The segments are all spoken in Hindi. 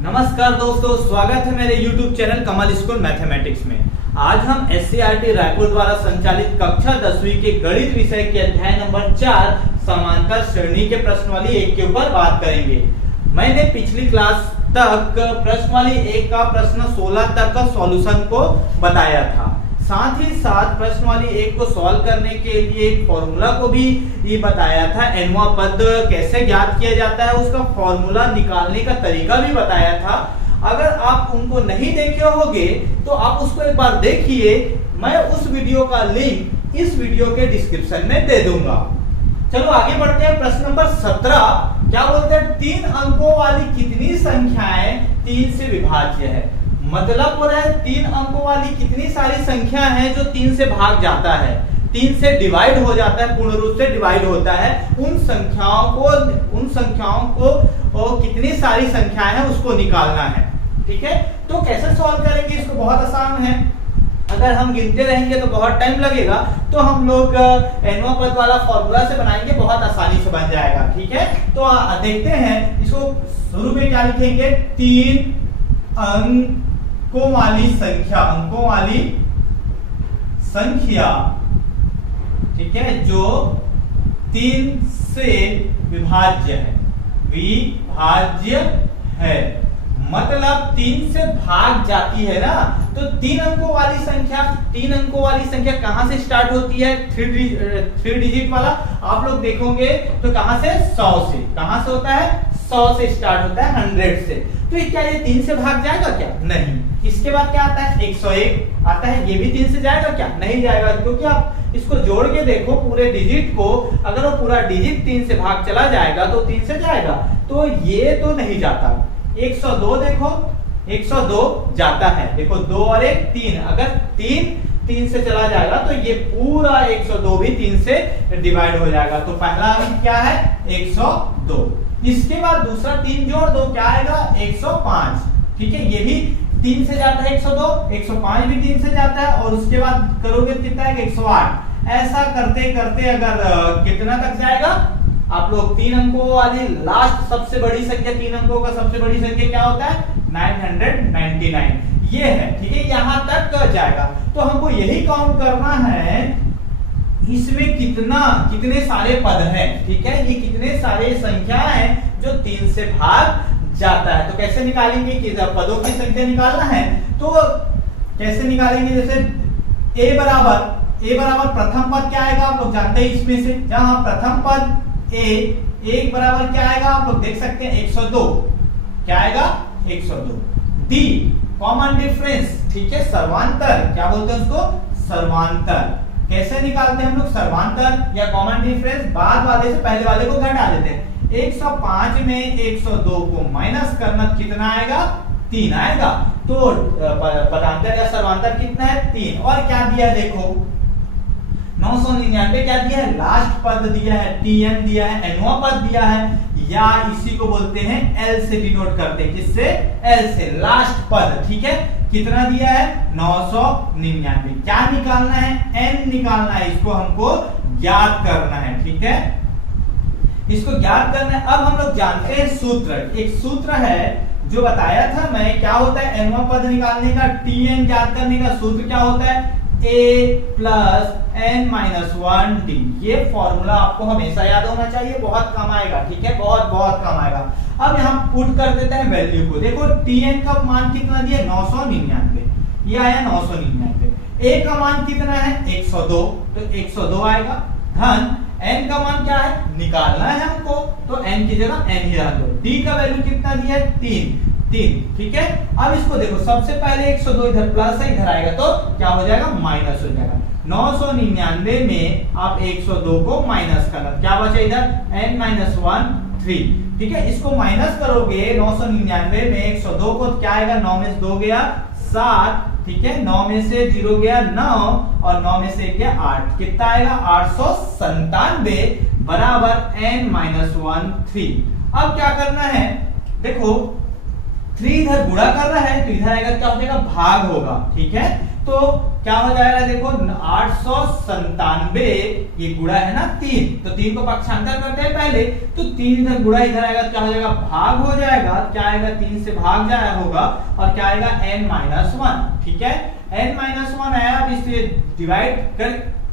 नमस्कार दोस्तों, स्वागत है मेरे YouTube चैनल कमल स्कूल मैथमेटिक्स में। आज हम SCERT रायपुर द्वारा संचालित कक्षा 10वीं के गणित विषय के अध्याय नंबर 4 समांतर श्रेणी के प्रश्नावली 1 के ऊपर बात करेंगे। मैंने पिछली क्लास तक प्रश्नावली 1 का प्रश्न 16 तक का सॉल्यूशन को बताया था। साथ ही साथ प्रश्नावली 1 को सॉल्व करने के लिए एक फॉर्मूला को भी ये बताया था। nवां पद कैसे ज्ञात किया जाता है, उसका फॉर्मूला निकालने का तरीका भी बताया था। अगर आप उनको नहीं देखे होंगे तो आप उसको एक बार देखिए। मैं उस वीडियो का लिंक इस वीडियो के डिस्क्रिप्शन में दे दूंगा। चलो आगे बढ़ते हैं। प्रश्न नंबर 17 क्या बोलते हैं, 3 अंकों वाली कितनी संख्याएं 3 से विभाज्य है। मतलब हो रहा है 3 अंकों वाली कितनी सारी संख्या है जो 3 से भाग जाता है, 3 से डिवाइड हो जाता है, पूर्ण रूप से डिवाइड होता है। उन संख्याओं को कितनी सारी संख्याएं हैं उसको निकालना है। ठीक है, तो कैसे सॉल्व करेंगे इसको, बहुत आसान है। अगर हम गिनते रहेंगे तो बहुत टाइम लगेगा, तो हम लोग nवां पद वाला फॉर्मूला से बनाएंगे, बहुत आसानी से बन जाएगा। ठीक है, तो देखते हैं इसको। शुरू में क्या लिखेंगे, 3 अंकों वाली संख्या, ठीक है, जो 3 से विभाज्य है। मतलब 3 से भाग जाती है ना, तो 3 अंकों वाली संख्या कहां से स्टार्ट होती है, 3 डिजिट वाला। आप लोग देखोगे तो कहां से, 100 से। कहां से होता है, 100 से स्टार्ट होता है, 100 से। तो क्या ये 3 से भाग जाएगा क्या, नहीं। इसके बाद क्या आता है, 101 आता है, ये भी 3 से जाएगा क्या, नहीं जाएगा। क्योंकि आप इसको जोड़ के देखो पूरे डिजिट को, अगर वो पूरा डिजिट 3 से भाग चला जाएगा तो 3 से जाएगा, तो ये तो नहीं जाता। 102 देखो, 102 जाता है। देखो 2 और 1 3, अगर 3 से चला जाएगा तो ये पूरा 102 भी 3 से डिवाइड हो जाएगा। तो पहला अंक क्या है, 102। इसके बाद दूसरा 3 जोड़ दो, क्या आएगा, 105। ठीक है, ये भी 3 से जाता है 102, 105 भी 3 से जाता है, और उसके बाद करोगे कितना है, 108। ऐसा करते करते अगर कितना तक जाएगा, आप लोग 3 अंकों वाली लास्ट सबसे बड़ी संख्या, 3 अंकों का सबसे बड़ी संख्या क्या होता है, 999 ये है। ठीक है, यहां तक जाएगा। तो हमको यही काउंट करना है इसमें कितने सारे पद हैं। ठीक है, ये कितने सारे संख्या है जो 3 से भाग जाता है। तो कैसे निकालेंगे, कि पदों की संख्या निकालना है तो कैसे निकालेंगे। जैसे a बराबर प्रथम पद क्या आएगा, आप लोग जानते हैं इसमें से। जहां प्रथम पद a बराबर क्या आएगा, आप लोग देख सकते हैं 102, क्या आएगा, 102। d कॉमन डिफरेंस, ठीक है, सर्वांतर, क्या बोलते हैं उसको, सर्वांतर। कैसे निकालते हैं हम लोग सर्वांतर या कॉमन डिफरेंस, बाद वाले से पहले वाले को घटा देते हैं। 105 में 102 को माइनस करना, कितना आएगा, 3 आएगा। तो पदांतर या सर्वांतर कितना है, 3। और क्या दिया है, देखो 999 क्या दिया है, लास्ट पद दिया है, tn दिया है, nवां पद दिया है, या इसी को बोलते हैं l से डिनोट करते हैं। किससे, l से, लास्ट पद। ठीक है, कितना दिया है, 999। क्या निकालना है, n निकालना है, इसको हमको ज्ञात करना है। ठीक है, इसको ज्ञात करना है। अब हम लोग जानते हैं सूत्र, एक सूत्र है जो बताया था मैं, क्या होता है, nवां पद निकालने का, tn ज्ञात करने का सूत्र क्या होता है, a प्लस n-1d। ये फॉर्मूला आपको हमेशा याद होना चाहिए, बहुत काम आएगा। ठीक है, बहुत काम आएगा। अब यहाँ पुट कर देते हैं वैल्यू को। देखो tn का मान कितना दिया, 999, ये आया 999। a का मान कितना है, 102, तो 102 आएगा। धन n का मान क्या है, निकालना है हमको, तो n की जगह n ही रख दो। d का वैल्यू कितना दिया है, 3। ठीक है, अब इसको देखो, सबसे पहले 102 इधर प्लस है, इधर आएगा तो क्या हो जाएगा, माइनस हो जाएगा। 999 में आप 102 को माइनस करना, क्या बचा इधर, n-1 3। ठीक है, इसको माइनस करोगे 999 में 102 को, क्या आएगा, 9 में से 2 गया 7। ठीक है, 9 में से 0 गया 9, और 9 में से 1 गया 8, कितना आएगा, 897 बराबर n-1 3। अब क्या करना है, देखो 3 इधर गुणा करना है, तो इधर आएगा क्या हो जाएगा, भाग होगा। ठीक है, तो क्या हो जाएगा देखो 897, ये गुणा है ना 3, तो 3 को पक्षांतर करते हैं पहले, तो 3 इधर गुणा इधर आएगा, क्या हो जाएगा भाग हो जाएगा, क्या आएगा 3 से भाग जाया होगा और क्या आएगा n-1, ठीक है n-1 आया। अब इसे डिवाइड कर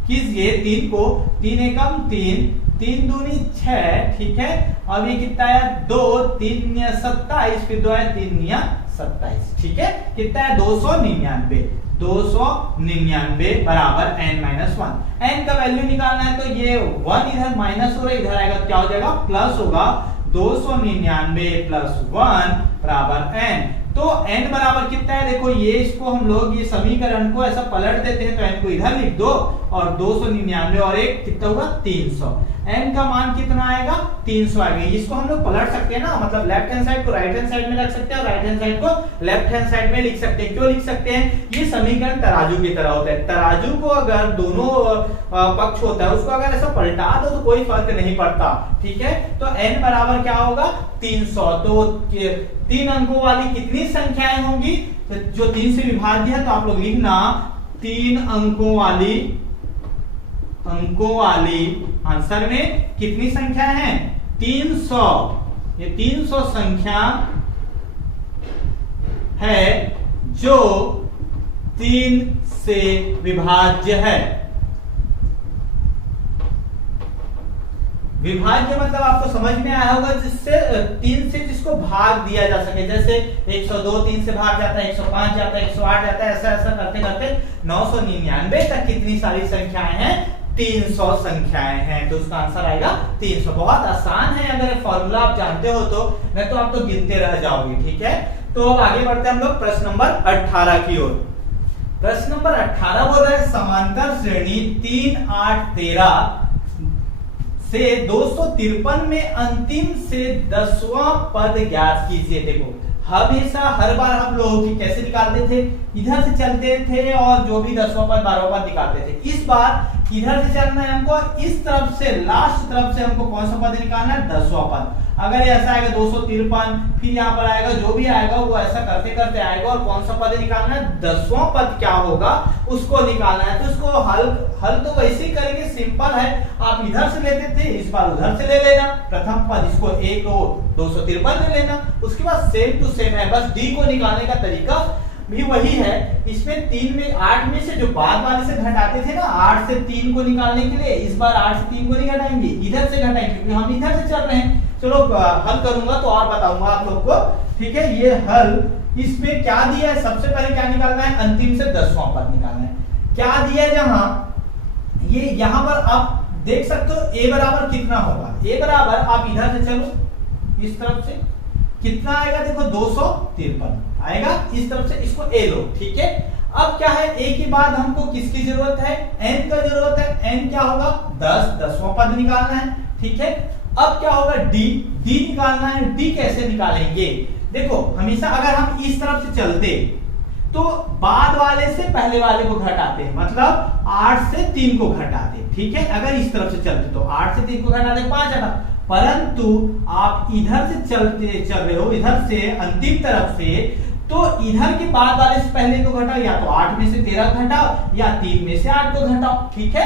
कीजिए 3 को, 3 एकम 3, 3 दूनी 6, ठीक है। अब ये कितना आया 2, 3 निया 27, फिर 2 आया 3 निया 27, ठीक है। कितना है 299, 299 बराबर n-1। n का वैल्यू निकालना है तो ये 1 इधर माइनस हो रहा है, इधर आएगा क्या हो जाएगा प्लस होगा, 299 प्लस 1 बराबर n। तो n बराबर कितना है देखो, ये इसको हम लोग ये समीकरण को ऐसा पलट देते हैं, तो n को इधर लिख दो और 299 और 1 कितना होगा 300। n का मान कितना आएगा 300 आएगा। इसको हम लोग पलट सकते हैं ना, मतलब लेफ्ट हैंड साइड को राइट हैंड साइड में रख सकते हैं और राइट हैंड साइड को लेफ्ट हैंड साइड में लिख सकते हैं। क्यों लिख सकते हैं, ये समीकरण तराजू की तरह होता है। तराजू को अगर दोनों पक्ष होता है उसको अगर ऐसा पलटा दो तो कोई फर्क नहीं पड़ता, ठीक है। तो n बराबर क्या होगा 300। तो 3 अंकों वाली कितनी संख्याएं होंगी, तो जो 3 से विभाज्य है, तो आप लोग लिखना 3 अंकों वाली आंसर में कितनी संख्या है 300। ये 300 संख्या है जो 3 से विभाज्य है। विभाज्य मतलब आपको समझ में आया होगा, जिससे 3 से जिसको भाग दिया जा सके, जैसे 102 3 से भाग जाता है, 105 जाता है, 108 जाता है, ऐसा ऐसा करते करते 999 तक कितनी सारी संख्याएं हैं 300 संख्याएं हैं। तो उसका आंसर आएगा 300। बहुत आसान है, अगर फॉर्मूला आप जानते हो तो, नहीं तो आप तो गिनते रह जाओगे, ठीक है। तो अब आगे बढ़ते हैं हम लोग प्रश्न नंबर 18 की ओर। प्रश्न नंबर 18 बोल रहा है समांतर श्रेणी 3 8 13 से 253 में अंतिम से 10वां पद ज्ञात कीजिए। देखो हमेशा हर बार हम लोग कैसे निकालते थे, इधर से चलते थे और जो भी 10वां पद 12वां पद निकालते थे। इस बार इधर से चलना है हमको, इस तरफ से लास्ट तरफ से हमको कौन सा पद निकालना है 10वां पद। अगर ऐसा आएगा 253, फिर यहाँ पर आएगा जो भी आएगा वो ऐसा करते करते आएगा और कौन सा पद निकालना है 10वां पद क्या होगा उसको निकालना है। तो उसको हल तो वैसे ही करेंगे, सिंपल है। आप इधर से लेते थे, इस बार उधर से ले लेना, प्रथम पद इसको 253 ले लेना, उसके बाद सेम टू सेम है, बस डी को निकालने का तरीका भी वही है। इसमें 3 में 8 में से जो बाद वाले से घटाते थे ना, 8 से 3 को निकालने के लिए इस बार 8 से 3 को नहीं घटाएंगे, इधर से घटाएंगे क्योंकि हम इधर से चल रहे हैं। चलो हल करूंगा तो और बताऊंगा आप लोग को, ठीक है। ये हल इसमें क्या दिया है, सबसे पहले क्या निकालना है अंतिम से 10वां पद निकालना है। क्या दिया है जहां ये यहां पर आप देख सकते हो a बराबर कितना होगा, a बराबर आप इधर से चलो इस तरफ से कितना आएगा देखो 253 आएगा, इस तरफ से इसको a लो, ठीक है। अब क्या है a के बाद हमको किसकी जरूरत है n का जरूरत है, n क्या होगा 10वां पद निकालना है, ठीक है। अब क्या होगा d निकालना है। d कैसे निकालेंगे, देखो हमेशा अगर हम इस तरफ से चलते तो बाद वाले से पहले वाले को घटाते हैं, मतलब 8 से 3 को घटाते, ठीक है। अगर इस तरफ से चलते तो 8 से 3 को घटाते 5 आता, परंतु आप इधर से चल रहे हो, इधर से अंतिम तरफ से, तो इधर के बाद वाले से पहले को घटाओ, या तो 8 में से 13 घटाओ या 3 में से 8 को घटाओ, ठीक है।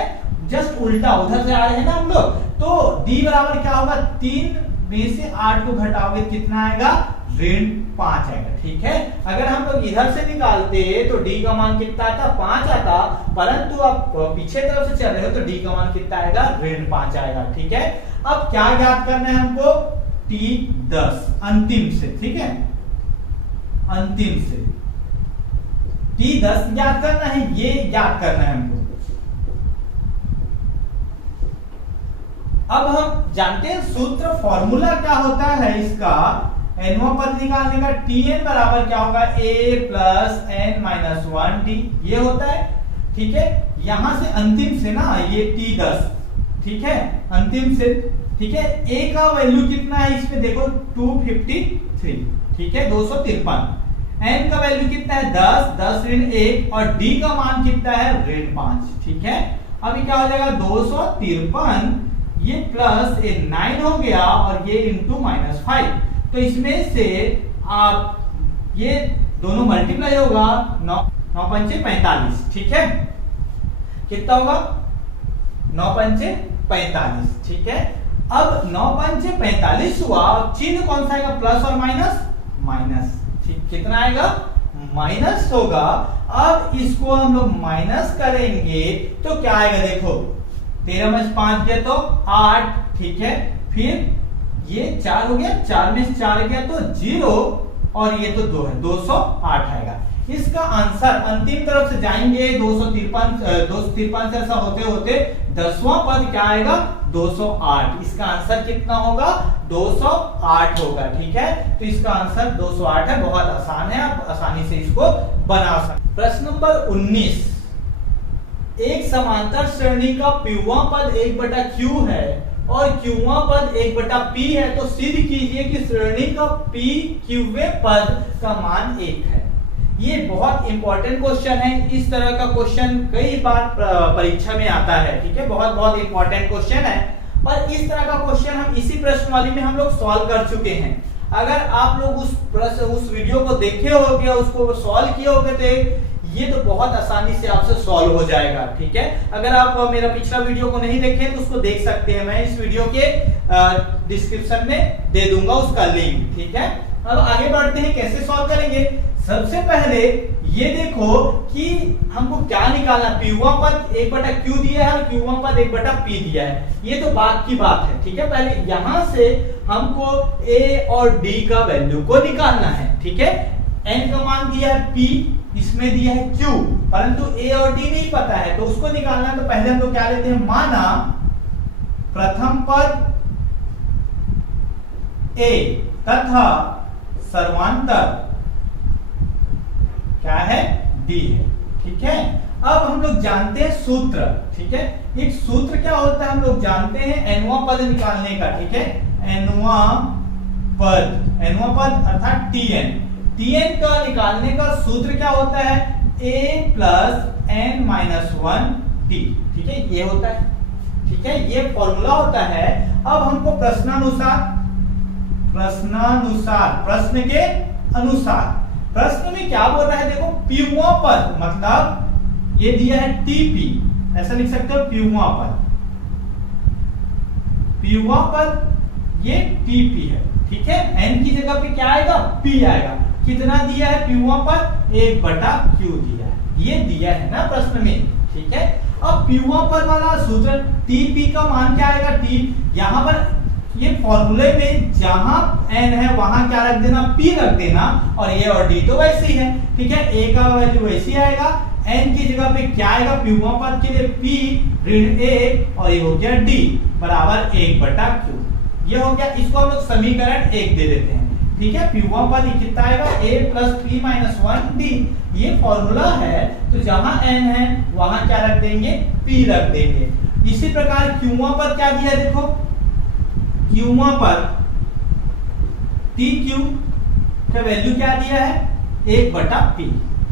जस्ट उल्टा उधर से आ रहे हैं ना हम लोग, तो d बराबर क्या होगा 3 में से 8 को घटाओगे कितना आएगा -5 आएगा, ठीक है। अगर हम लोग इधर से निकालते तो d का मान कितना आता 5 आता, परंतु आप पीछे तरफ से चल रहे हो तो d का मान कितना आएगा -5 आएगा, ठीक है। अब क्या ज्ञात करना है हमको T10 अंतिम से, ठीक है, अंतिम से T10 ज्ञात करना है, ये ज्ञात करना है हमको। अब हम जानते हैं सूत्र फॉर्मूला क्या होता है इसका, nवां पद निकालने का Tn बराबर क्या होगा a प्लस n-1t, ये होता है, ठीक है। यहां से अंतिम से ना ये T10, ठीक है, अंतिम से, ठीक है। a का वैल्यू कितना है इसमें देखो 253, ठीक है, 253। n का वैल्यू कितना है 10 ऋण 1 और d का मान कितना है ऋण 5, ठीक है। अभी क्या हो जाएगा 253, ये प्लस 9 हो गया और ये इंटू -5, तो इसमें से आप ये दोनों मल्टीप्लाई होगा 9 पंचे 45, ठीक है। कितना होगा 9 पंचे 45, ठीक है। अब 9 पंचे 45 हुआ, चिन्ह कौन सा आएगा, प्लस और माइनस, माइनस, ठीक, कितना आएगा माइनस होगा। अब इसको हम लोग माइनस करेंगे तो क्या आएगा, देखो 13 में 5 गया तो 8, ठीक है। फिर ये 4 हो गया, 4 में 4 गया तो 0 और ये तो 2 है, 208 आएगा। इसका आंसर अंतिम तरफ से जाएंगे 253 से ऐसा होते होते 10वां पद क्या आएगा 208। इसका आंसर कितना होगा 208 होगा, ठीक है। तो इसका आंसर 208 है, बहुत आसान है, आप आसानी से इसको बना सकते। प्रश्न नंबर 19, एक समांतर श्रेणी का पीवां पद 1/q है और क्यूवां पद 1/p है, तो सिद्ध कीजिए कि श्रेणी का p क्यूवे पद का मान 1 है। ये बहुत इंपॉर्टेंट क्वेश्चन है, इस तरह का क्वेश्चन कई बार परीक्षा में आता है, ठीक है। बहुत बहुत इंपॉर्टेंट क्वेश्चन है और इस तरह का क्वेश्चन हम इसी प्रश्नवाली में हम लोग सॉल्व कर चुके हैं। अगर आप लोग उस वीडियो को देखे होगे, उसको सॉल्व किए होगे तो ये तो बहुत आसानी से आपसे सॉल्व हो जाएगा, ठीक है। अगर आप मेरा पिछला वीडियो को नहीं देखे तो उसको देख सकते हैं, मैं इस वीडियो के डिस्क्रिप्शन में दे दूंगा उसका लिंक, ठीक है। अब आगे बढ़ते हैं, कैसे सॉल्व करेंगे। सबसे पहले ये देखो कि हमको क्या निकालना, पीवा पद 1/q दिया है और क्यूवा पद 1/p दिया है, ये तो बात की बात है, ठीक है। पहले यहां से हमको a और d का वैल्यू को निकालना है, ठीक है। n का मान दिया है p, इसमें दिया है q, परंतु a और d नहीं पता है तो उसको निकालना है। तो पहले हम लोग क्या लेते हैं, माना प्रथम पद a तथा सर्वांतर क्या है d है, ठीक है। अब हम लोग जानते हैं सूत्र, ठीक है। एक सूत्र क्या होता है हम लोग जानते हैं, nवां पद निकालने का, ठीक है। nवां पद अर्थात tn का निकालने का सूत्र क्या होता है, a plus n minus 1 d, ठीक है, ये होता है, ठीक है, ये फॉर्मूला होता है। अब हमको प्रश्न के अनुसार प्रश्न में क्या बोल रहा है, देखो पीवा पद मतलब ये दिया है tp, ऐसा लिख सकते हो पीवा पद ये tp है, ठीक है। n की जगह पे क्या आएगा p आएगा। कितना दिया है पीवा पद 1/q दिया है, ये दिया है ना प्रश्न में, ठीक है। अब पीवा पद वाला सूत्र tp का मान क्या आएगा, t यहां पर ये फॉर्मूले में जहां n है वहां क्या रख देना, p रख देना, और a और d तो वैसे ही है, ठीक है। a का वैल्यू वैसे ही आएगा, n की जगह पे क्या आएगा, पीवा पद के लिए p ऋण 1 और ये हो गया d बराबर 1/q, ये हो गया। इसको हम लोग समीकरण 1 दे देते हैं, ठीक है। पीवा पद कितना आएगा, a plus p minus 1 d, ये फॉर्मूला है, तो जहां n है वहां क्या रख देंगे, p रख देंगे। इसी प्रकार क्यूवा पद क्या दिया है, देखो क्यूवा पर TQ का वैल्यू क्या दिया है 1/p,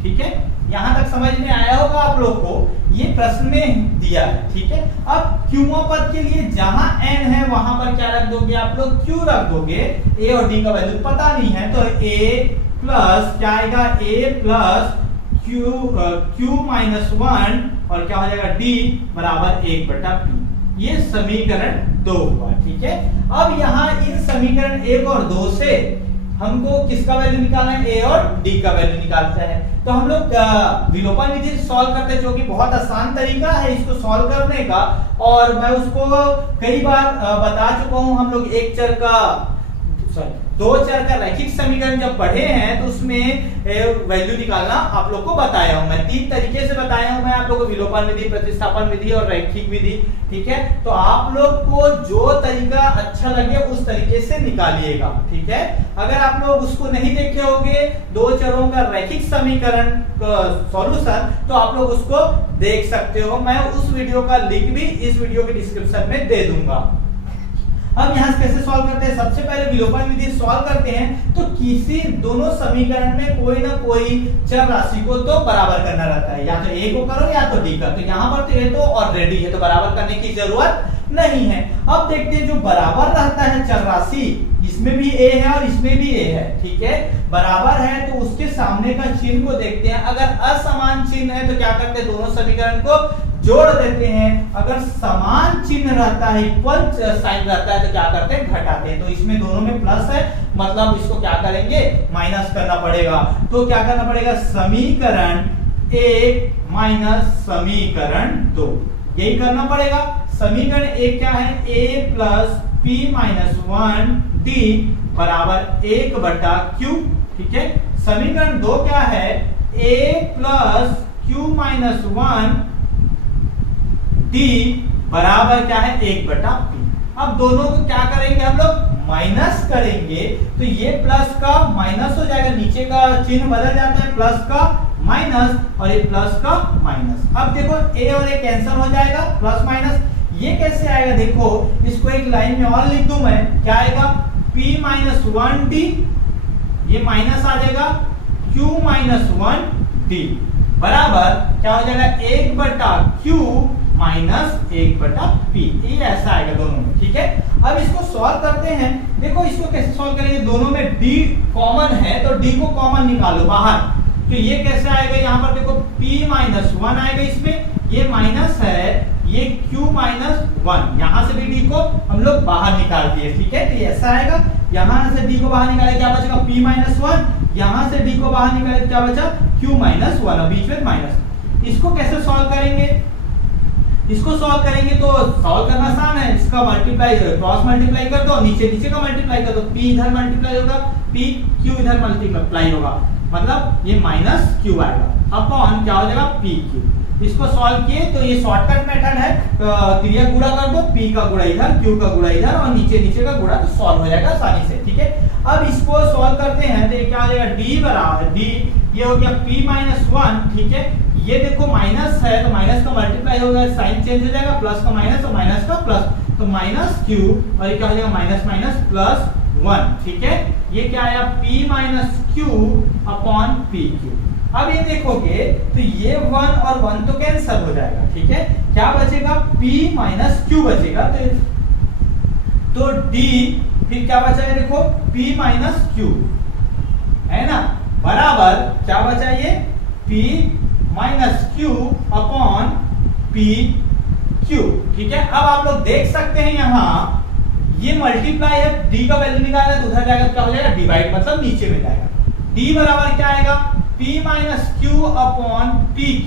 ठीक है। यहां तक समझ में आया होगा आप लोग को, ये प्रश्न में दिया है, ठीक है। अब क्यूवा पद के लिए जहां n है वहां पर क्या रख दोगे आप लोग, q रख दोगे, a और d का वैल्यू पता नहीं है तो a प्लस क्या आएगा, a प्लस q माइनस 1 और क्या हो जाएगा d बराबर 1/p, ये समीकरण 2 हुआ, ठीक है। अब यहाँ इन समीकरण 1 और 2 से हमको किसका वैल्यू निकालना है, a और d का वैल्यू निकालते हैं। तो हम लोग विलोपन विधि सॉल्व करते हैं, जो कि बहुत आसान तरीका है इसको सॉल्व करने का, और मैं उसको कई बार बता चुका हूं। हम लोग दो चर का रैखिक समीकरण जब पढ़े हैं तो उसमें वैल्यू निकालना आप लोग को बताया हूं, मैं 3 तरीके से बताया हूं मैं आप लोग को, विलोपन विधि, प्रतिस्थापन विधि और रैखिक विधि, ठीक है। तो आप लोग को जो तरीका अच्छा लगे उस तरीके से निकालिएगा, ठीक है। अगर आप लोग उसको नहीं देखे होंगे, 2 चरों का रैखिक समीकरण सॉल्यूशन, तो आप लोग उसको देख सकते हो, मैं उस वीडियो का लिंक भी इस वीडियो के डिस्क्रिप्शन में दे दूंगा। अब यहाँ से कैसे सॉल्व करते हैं, सबसे पहले विलोपन विधि सॉल्व करते हैं, तो किसी दोनों समीकरण में कोई ना कोई चर राशि को तो बराबर करना रहता है, या तो a को करो या तो d का। तो यहाँ पर तो a तो ऑलरेडी है, तो बराबर करने की जरूरत नहीं है। अब देखते हैं जो बराबर रहता है चर राशि, इसमें भी a है और इसमें भी a है, ठीक है, बराबर है तो उसके सामने का चिन्ह को देखते हैं। अगर असमान चिन्ह है तो क्या करते हैं, दोनों समीकरण को जोड़ देते हैं। अगर समान चिन्ह रहता है, इक्वल साइन रहता है तो क्या करते हैं, घटाते हैं। तो इसमें दोनों में प्लस है, मतलब इसको क्या करेंगे, माइनस करना पड़ेगा। तो क्या करना पड़ेगा, समीकरण 1 माइनस समीकरण 2, यही करना पड़ेगा। समीकरण 1 क्या है, a plus p minus 1d बराबर 1/q, ठीक है। समीकरण 2 क्या है, a plus q minus 1d बराबर क्या है, 1/p। अब दोनों को क्या करेंगे हम लोग, माइनस करेंगे, तो ये प्लस का माइनस हो जाएगा, नीचे का चिन्ह बदल जाता है, प्लस का माइनस और ये प्लस का माइनस। अब देखो a और a कैंसिल हो जाएगा, प्लस माइनस। ये कैसे आएगा, देखो इसको एक लाइन में और लिख दूं मैं, क्या आएगा, p माइनस 1d, ये माइनस आ जाएगा q माइनस 1d बराबर क्या हो जाएगा, 1/q माइनस 1/p। ये ऐसा आएगा दोनों में, ठीक है। अब इसको सॉल्व करते हैं। देखो इसको कैसे सॉल्व करेंगे, दोनों में d कॉमन है तो d को कॉमन निकालो बाहर। तो ये कैसे आएगा, यहाँ पर देखो p माइनस 1 आएगा, इसमें ये माइनस है, ये q माइनस 1, यहाँ से भी d को हम लोग बाहर निकाल दिए, ठीक है। तो ये ऐसा आएगा, यहाँ से d को बाहर निकाले क्या बचेगा, p माइनस 1, यहाँ से d को बाहर निकाले क्या बचा, q माइनस 1, और बीच में माइनस। इसको कैसे सॉल्व करेंगे, इसको सॉल्व करेंगे तो सॉल्व करना आसान है, इसका मल्टीप्लाई क्रॉस मल्टीप्लाई कर दो, नीचे नीचे का मल्टीप्लाई कर दो, p इधर मल्टीप्लाई होगा, p q इधर मल्टीप्लाई होगा, मतलब ये माइनस q आएगा अपॉन क्या हो जाएगा, p q। इसको सॉल्व किए तो ये शॉर्टकट मेथड है, क्रिया गुणा कर दो, p का गुणा इधर, q का गुणा इधर और नीचे नीचे का गुणा, तो सॉल्व हो जाएगा आसानी से, ठीक है। अब इसको सॉल्व करते हैं तो क्या आ जाएगा, d बराबर d, ये हो गया p माइनस 1, ठीक है। ये देखो माइनस है तो माइनस का मल्टीप्लाई होगा, साइन चेंज हो जाएगा, प्लस का माइनस और माइनस का प्लस, तो माइनस q और ये क्या हो जाएगा, माइनस माइनस प्लस 1, ठीक है। ये क्या आया, p minus q upon p q। अब ये देखोगे तो ये 1 और 1 तो कैंसिल हो जाएगा, ठीक है। क्या बचेगा, p माइनस q बचेगा, तो d फिर क्या बचा है, देखो p माइनस q है ना, बराबर क्या बचा, ये p minus q upon p q, ठीक है। अब आप लोग देख सकते हैं यहाँ ये मल्टीप्लाई है, d का वैल्यू निकालना है तो उधर जाएगा, क्या हो जाएगा, डिवाइड, मतलब नीचे में जाएगा। d बराबर क्या आएगा, p minus q upon p q,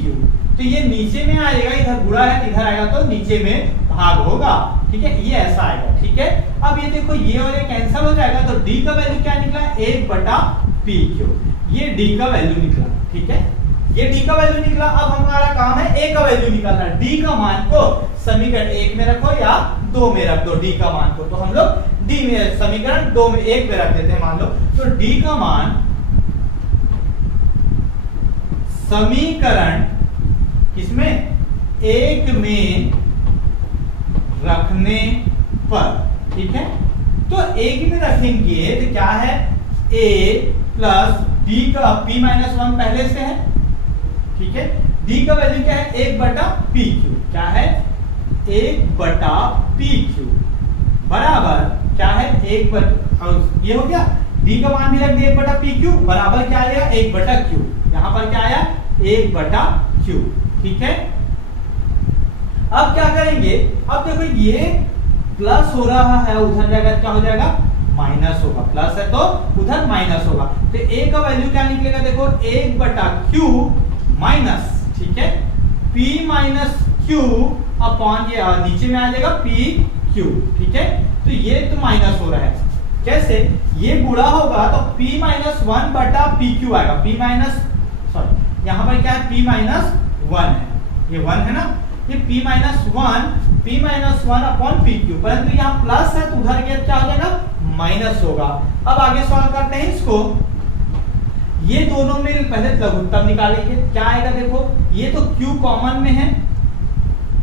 तो ये नीचे में आएगा, इधर गुणा है इधर आएगा तो नीचे में भाग होगा, ठीक है, ये ऐसा आएगा, ठीक है। अब ये देखो ये और ये कैंसिल हो जाएगा, तो d का वैल्यू क्या निकला, 1/p q, ये d का वैल्यू निकला, ठीक है, ये d का वैल्यू निकला। अब हमारा काम है a का वैल्यू निकालना, d का मान को समीकरण 1 में रखो या 2 में रख दो d का मान को, तो हम लोग d में समीकरण 2 में 1 में रख देते हैं मान लो, तो d का मान समीकरण किसमें, 1 में रखने पर, ठीक है। तो 1 में रखेंगे तो क्या है, a प्लस d का p माइनस 1 पहले से है, ठीक है। d का वैल्यू क्या है, 1/pq, क्या है, 1/pq बराबर क्या है, 1 ये हो गया, d का मान भी रख दिया 1/pq बराबर क्या आया, 1/q, यहाँ पर क्या आया, 1/q, ठीक है। अब क्या करेंगे, अब देखो ये प्लस हो रहा है, उधर जाएगा क्या हो जाएगा, माइनस होगा, प्लस है तो उधर माइनस होगा, तो a का वैल्यू क्या निकलेगा, देखो 1/q माइनस, ठीक है, p माइनस q अपॉन ये नीचे में आ जाएगा p q, ठीक है। तो ये तो माइनस हो रहा है, कैसे, ये गुणा होगा तो p माइनस 1/pq आएगा, p माइनस सॉरी यहाँ पर क्या है, p माइनस 1 है, ये 1 है ना, ये p माइनस 1 अपॉन pq, परंतु यहाँ प्लस है तो उधर गया क्या हो जाएगा, माइनस होगा। अब आगे सॉल्व करते हैं इसको, ये दोनों में पहले लघुत्तम निकालेंगे, क्या आएगा, देखो ये तो q कॉमन में है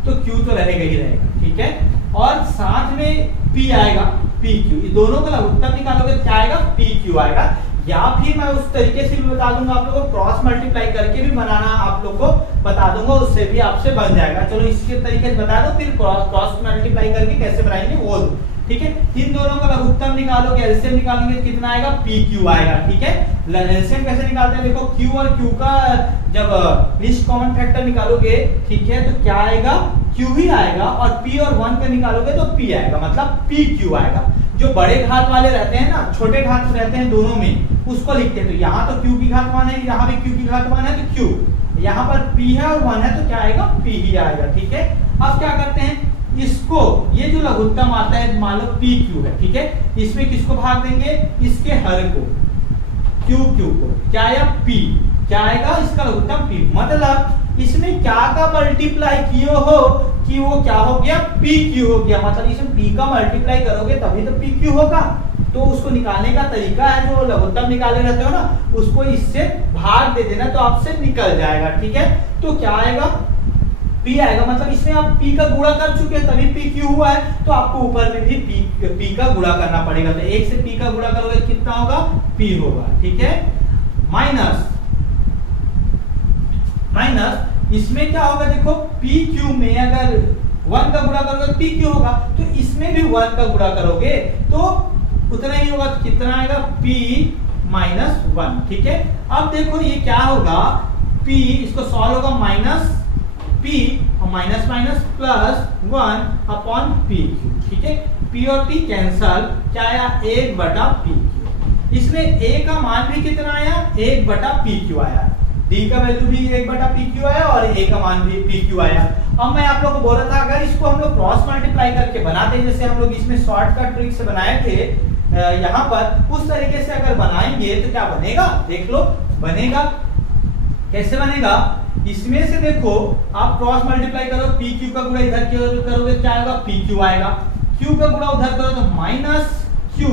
तो q तो रहेगा ही रहेगा, ठीक है, और साथ में p आएगा, pq, ये दोनों का लघुत्तम निकालोगे क्या आएगा, pq आएगा। या फिर मैं उस तरीके से भी बता दूंगा आप लोगों को, क्रॉस मल्टीप्लाई करके भी बनाना आप लोग को बता दूंगा, उससे भी आपसे बन जाएगा। चलो इसके तरीके से बता दो, फिर क्रॉस मल्टीप्लाई करके कैसे बनाएंगे वो ठीक है। इन दोनों का लघुत्तम निकालोगे, एलसीएम निकालोगे, कितना आएगा, पी क्यू आएगा, ठीक है। एलसीएम कैसे निकालते हैं, देखो क्यू और क्यू का जब लीस्ट कॉमन फैक्टर निकालोगे, ठीक है, तो क्या आएगा, क्यू ही आएगा, और पी और 1 का निकालोगे तो पी आएगा, मतलब पी क्यू आएगा। जो बड़े घात वाले रहते हैं ना, छोटे घात रहते हैं दोनों में, उसको लिखते हैं। तो यहाँ तो क्यू की घात 1 है, यहाँ भी क्यू की घात 1 है, तो क्यू, यहाँ पर p है और 1 है, तो क्या आएगा, p ही आएगा, ठीक है। अब क्या करते हैं, इसको, ये जो लघुत्तम आता है मान लो पी क्यू है, ठीक है, इसमें किसको भाग देंगे, इसके हर को, क्यू क्यू को, क्या आया, p, क्या आएगा, इसका लघुत्तम p, मतलब इसमें क्या का मल्टीप्लाई किए हो कि वो क्या हो गया, पी क्यू हो गया, मतलब इसमें p का मल्टीप्लाई करोगे तभी तो पी क्यू होगा। तो उसको निकालने का तरीका है, जो लघुत्तम निकाले रहते हो ना, उसको इससे भाग दे देना तो आपसे निकल जाएगा, ठीक है। तो क्या आएगा, p आएगा, मतलब इसमें आप p का गुणा कर चुके हैं तभी p क्यू हुआ है, तो आपको ऊपर में भी p का गुणा करना पड़ेगा। तो 1 से p का गुणा करोगे कितना होगा, p होगा, ठीक है। माइनस इसमें क्या होगा, देखो p क्यू में अगर 1 का गुणा करोगे तो p क्यू होगा, तो इसमें भी 1 का गुणा करोगे तो उतना ही होगा, तो कितना आएगा, p माइनस 1, ठीक है। अब देखो ये क्या होगा, p, इसको सॉल्व होगा, माइनस p और minus minus plus 1 upon p Q, ठीक है। p और p कैंसल, क्या आया, 1 बटा p क्यू। इसमें a का मान भी कितना आया, 1 बटा p क्यू आया, d का वैल्यू भी 1 बटा p क्यू आया और a का मान भी p क्यू आया। अब मैं आप लोग को बोल रहा था, अगर इसको हम लोग क्रॉस मल्टीप्लाई करके बनाते, जैसे हम लोग इसमें शॉर्टकट ट्रिक से बनाए थे, यहाँ पर उस तरीके से अगर बनाएंगे तो क्या बनेगा, देख लो, बनेगा कैसे बनेगा। इसमें से देखो आप क्रॉस मल्टीप्लाई करो, पी क्यू का गुणा इधर करोगे क्या आएगा, पी क्यू आएगा, क्यू का गुणा उधर करो तो माइनस क्यू,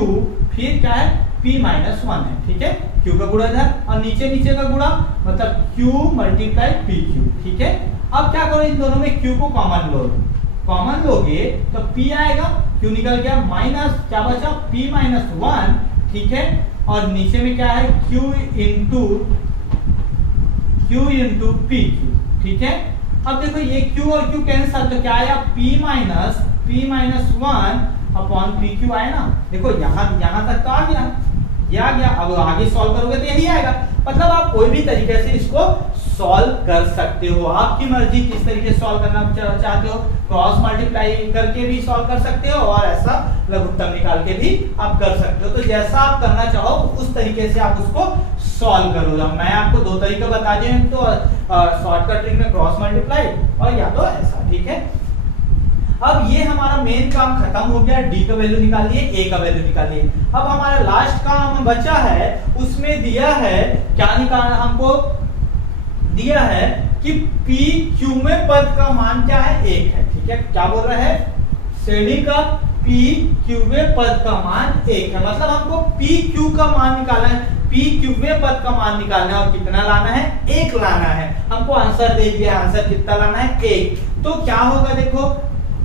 फिर क्या है, p माइनस 1 है, ठीक है। q का गुणा इधर और नीचे नीचे का गुणा, मतलब q मल्टीप्लाई पी क्यू, ठीक है। अब क्या करो, इन दोनों में q को कॉमन लो, कॉमन लोगे तो p आएगा, q निकल गया, माइनस क्या बचा, p माइनस 1, ठीक है। और नीचे में क्या है, q इंटू पी क्यू, ठीक है। अब देखो ये q और q कैंसल, तो क्या आया, p minus 1 upon P Q आया ना। देखो यहाँ तक तो आ गया, ये आ गया। अब आगे सॉल्व करोगे तो यही आएगा। मतलब आप कोई भी तरीके से इसको सॉल्व कर सकते हो, आपकी मर्जी किस तरीके से सॉल्व करना चाहते हो, क्रॉस मल्टीप्लाई करके भी सॉल्व कर सकते हो और ऐसा लघुत्तम निकाल के भी आप कर सकते हो। तो जैसा आप करना चाहो उस तरीके से आप उसको सॉल्व करो। मैं आपको 2 तरीके बता दिए हैं, तो शॉर्टकट ट्रिक में क्रॉस मल्टीप्लाई और या तो ऐसा, ठीक है। अब ये हमारा मेन काम खत्म हो गया, d का वैल्यू निकाल लिए, a का वैल्यू निकाल लिए। अब हमारा लास्ट काम बचा है, उसमें दिया है क्या निकालना, हमको दिया है कि p q में पद का मान क्या है, 1 है, ठीक है। क्या बोल रहा है, श्रेणी का p q में पद का मान 1 है, मतलब हमको p q का मान निकालना है, p q में पद का मान निकालना है और कितना लाना है, 1 लाना है। हमको आंसर दे दिया, आंसर कितना लाना है, 1। तो क्या होगा, देखो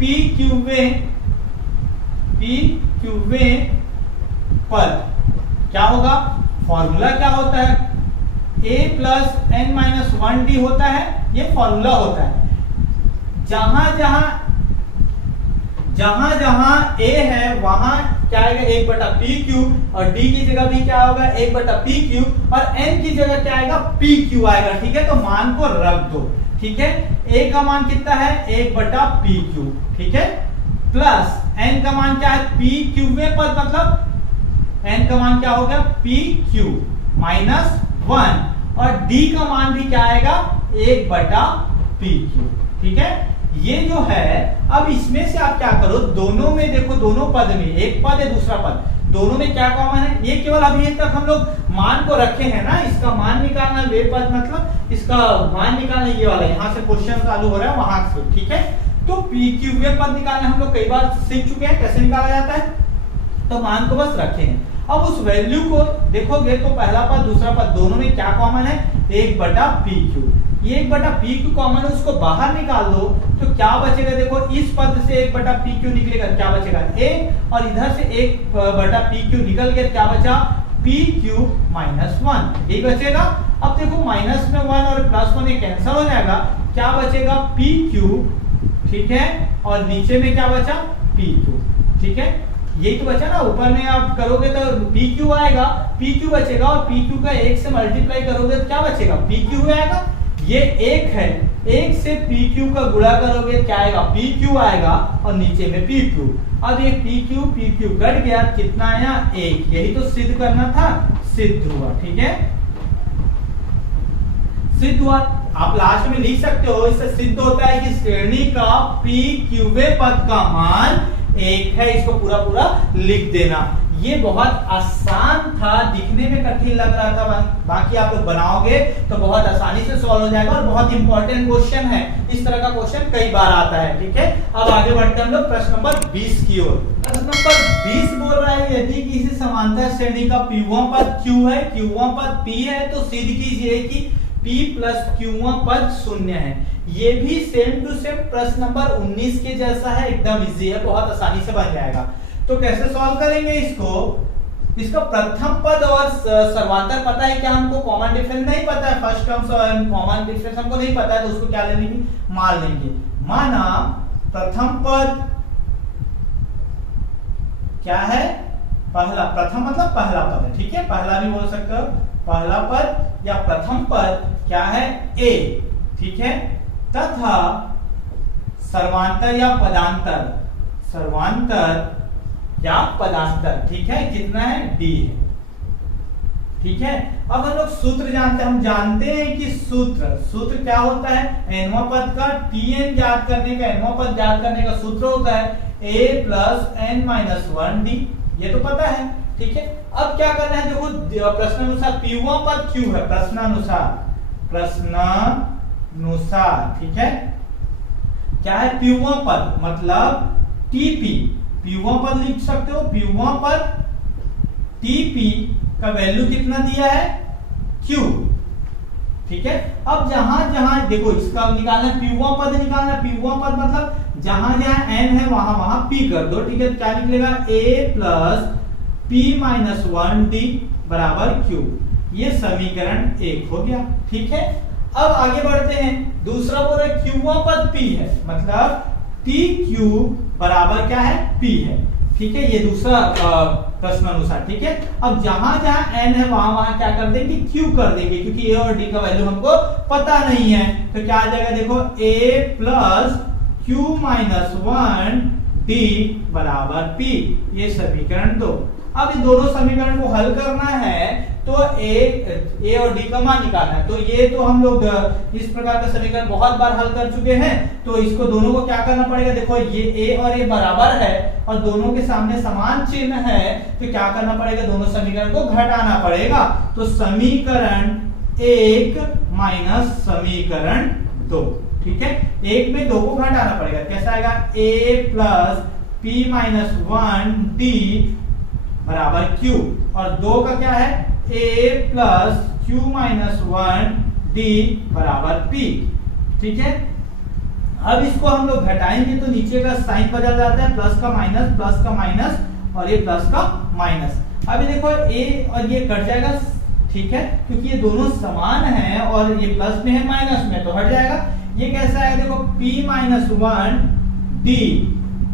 p q में पद क्या होगा, फॉर्मूला क्या होता है, a plus n minus 1d होता है, ये फॉर्मूला होता है। जहां जहां a है वहां क्या आएगा, 1 बटा पी क्यू, और d की जगह भी क्या होगा, 1 बटा पी क्यू, और n की जगह क्या आएगा, पी क्यू आएगा, ठीक है। तो मान को रख दो, ठीक है। a का मान कितना है, 1 बटा पी क्यू, ठीक है, प्लस n का मान क्या है, पी क्यू में पद, मतलब n का मान क्या हो गया, पी क्यू माइनस 1, और d का मान भी क्या आएगा, 1 बटा पी क्यू, ठीक है। ये जो है, अब इसमें से आप क्या करो, दोनों में देखो, दोनों पद में, एक पद है दूसरा पद, दोनों में क्या कॉमन है, ये केवल अभी तक हम लोग मान को रखे हैं ना, इसका मान निकालना, वे पद मतलब इसका मान निकालना, ये वाला यहाँ से क्वेश्चन चालू हो रहा है वहां से, ठीक है। तो पी क्यू वे पद निकालना हम लोग कई बार सीख चुके हैं, कैसे निकाला जाता है, तो मान को बस रखे हैं। अब उस वैल्यू को देखोगे तो पहला पद दूसरा पद दोनों में क्या कॉमन है, 1 बटा पी क्यू, ये 1 बटा पी क्यू कॉमन है, उसको बाहर निकाल दो तो क्या बचेगा, देखो इस पद से 1 बटा पी क्यू निकलेगा, क्या बचेगा, a, और इधर से 1 बटा पी क्यू निकल गया, क्या बचा, पी क्यू माइनस 1, यही बचेगा। अब देखो माइनस में 1 और प्लस 1 ये कैंसिल हो जाएगा, क्या बचेगा, पी क्यू, ठीक है, और नीचे में क्या बचा, पी क्यू, ठीक है। यही तो बचा ना, ऊपर में आप करोगे तो PQ आएगा, PQ बचेगा, और PQ का 1 से मल्टीप्लाई करोगे तो क्या बचेगा, PQ आएगा। ये 1 है, 1 से PQ का गुणा करोगे क्या आएगा, PQ आएगा, और नीचे में PQ। अब ये PQ कट गया, कितना आया 1। यही तो सिद्ध करना था, सिद्ध हुआ। ठीक है, सिद्ध हुआ। आप लास्ट में लिख सकते हो, इससे सिद्ध होता है कि श्रेणी का PQवें पद का मान 1 है। इसको पूरा पूरा लिख देना। ये बहुत आसान था, दिखने में कठिन लग रहा था, बाकी आप लोग बनाओगे तो बहुत आसानी से सॉल्व हो जाएगा, और बहुत इंपॉर्टेंट क्वेश्चन है। इस तरह का क्वेश्चन कई बार आता है। ठीक है, अब आगे बढ़ते हैं हम लोग प्रश्न नंबर 20 की ओर। प्रश्न नंबर 20 बोल रहा है, यदि किसी समांतर श्रेणी का Pवां पद Q है, Qवां पद P है, तो सिद्ध कीजिए कि P प्लस Qवां पद शून्य है। ये भी सेम टू सेम प्रश्न नंबर 19 के जैसा है, एकदम इजी है, बहुत आसानी से बन जाएगा। तो कैसे सॉल्व करेंगे इसको, इसका प्रथम पद और सर्वांतर पता है क्या हमको, कॉमन डिफरेंस नहीं पता है, फर्स्ट टर्म कॉमन डिफरेंस हमको नहीं पता है, तो उसको क्या ले लेंगे, मान लेंगे। माना प्रथम पद क्या है, पहला, प्रथम मतलब पहला पद है। ठीक है, पहला भी बोल सकते हो, पहला पद या प्रथम पद क्या है, A। ठीक है, तथा सर्वांतर या पदांतर, सर्वांतर या पदांतर, ठीक है, कितना है, D है। ठीक है, अब हम लोग सूत्र जानते हैं, हम जानते हैं कि सूत्र क्या होता है, nवां पद का Tn ज्ञात करने का, nवां पद ज्ञात करने का सूत्र होता है A plus n minus 1D, ये तो पता है। ठीक है, अब क्या करना है, देखो प्रश्नानुसार Pवां पद Q है, प्रश्नानुसार, ठीक है, क्या है Pवां पद मतलब TP, Pवां पद लिख सकते हो, Pवां पद TP का वैल्यू कितना दिया है, Q। ठीक है, अब जहां जहां देखो इसका निकालना, Pवां पद निकालना, Pवां पद मतलब जहां जहां n है वहां वहां P कर दो। ठीक है, क्या निकलेगा, A plus P minus 1D बराबर Q। ये समीकरण 1 हो गया। ठीक है, अब आगे बढ़ते हैं, दूसरा बोल रहा है Qवां पद P है, मतलब TQ बराबर क्या है, P है। ठीक है, ये दूसरा प्रश्न अनुसार। ठीक है, अब जहां जहां n है वहां वहां क्या कर देंगे, Q कर देंगे, क्योंकि A और D का वैल्यू हमको पता नहीं है। तो क्या आ जाएगा, देखो A plus Q minus 1D बराबर P, ये समीकरण 2। अब इन दोनों समीकरण को हल करना है तो A और D का मान निकालना है। तो ये तो हम लोग इस प्रकार का समीकरण बहुत बार हल कर चुके हैं, तो इसको दोनों को क्या करना पड़ेगा, देखो ये A और A बराबर है और दोनों के सामने समान चिन्ह है, तो क्या करना पड़ेगा, दोनों समीकरण को घटाना पड़ेगा। तो समीकरण 1 माइनस समीकरण 2। ठीक है, 1 में 2 को घटाना पड़ेगा, कैसा आएगा, A plus P minus 1D बराबर Q, और 2 का क्या है, A plus Q minus 1D बराबर P। ठीक है, अब इसको हम लोग घटाएंगे तो नीचे का साइन बदल जाता है, प्लस का माइनस, और ये प्लस का माइनस। अभी देखो A और ये कट जाएगा। ठीक है, क्योंकि ये दोनों समान हैं और ये प्लस में है माइनस में, तो हट जाएगा। ये कैसा है, देखो P माइनस 1D,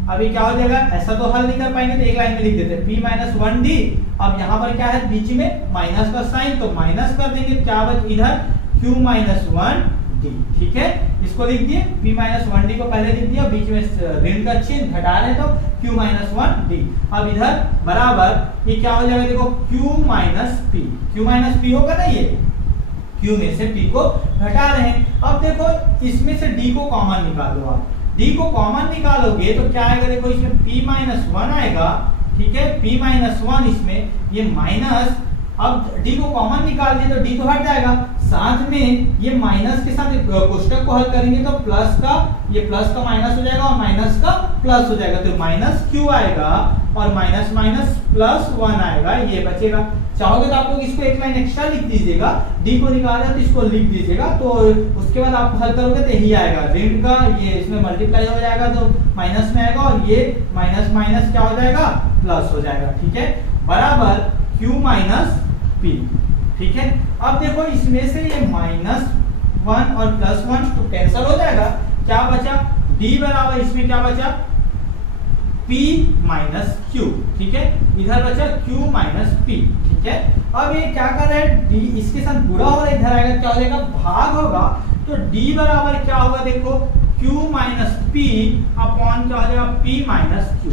अभी क्या हो जाएगा, ऐसा तो हल नहीं कर पाएंगे तो एक लाइन में लिख देते हैं P माइनस 1D। अब यहाँ पर क्या है, बीच में माइनस का साइन, तो माइनस कर देंगे, क्या बच इधर Q माइनस 1D। ठीक है, इसको लिख दिए, P माइनस 1D को पहले लिख दिया, बीच में ऋण का चिन्ह घटा रहे तो Q माइनस 1D। अब इधर बराबर ये क्या हो जाएगा, देखो Q माइनस P होगा ना, ये Q में से P को घटा रहे हैं। अब देखो इसमें से D को कॉमन निकालो, आप D को कॉमन निकालोगे तो क्या आएगा, देखो इसमें P माइनस 1 आएगा। ठीक है, P माइनस 1, इसमें ये माइनस, अब D को कॉमन निकाल दिए तो D तो हट जाएगा, साथ में ये माइनस के साथ कोष्टक को हल करेंगे तो प्लस का ये प्लस का माइनस हो जाएगा और माइनस का प्लस हो जाएगा, तो माइनस Q आएगा और माइनस माइनस प्लस 1 आएगा, ये बचेगा। चाहोगे तो आप लोग इसको एक लाइन एक्स्ट्रा लिख दीजिएगा, D को निकाला तो इसको लिख दीजिएगा, तो उसके बाद आप हल करोगे तो यही आएगा, ऋण का ये इसमें मल्टीप्लाई हो जाएगा तो माइनस में आएगा, और ये माइनस माइनस क्या हो जाएगा, प्लस हो जाएगा। ठीक है, बराबर Q माइनस P। ठीक है, अब देखो इसमें से ये माइनस 1 और प्लस 1 तो कैंसिल हो जाएगा, क्या बचा, D बराबर इसमें क्या बचा P माइनस Q, ठीक है, इधर बचा Q माइनस P, ठीक है। अब ये क्या कर रहा है, D इसके साथ गुणा हो रहा है, इधर आएगा क्या हो जाएगा, भाग होगा, तो D बराबर क्या होगा, देखो Q माइनस P अपॉन क्या हो जाएगा, P माइनस Q,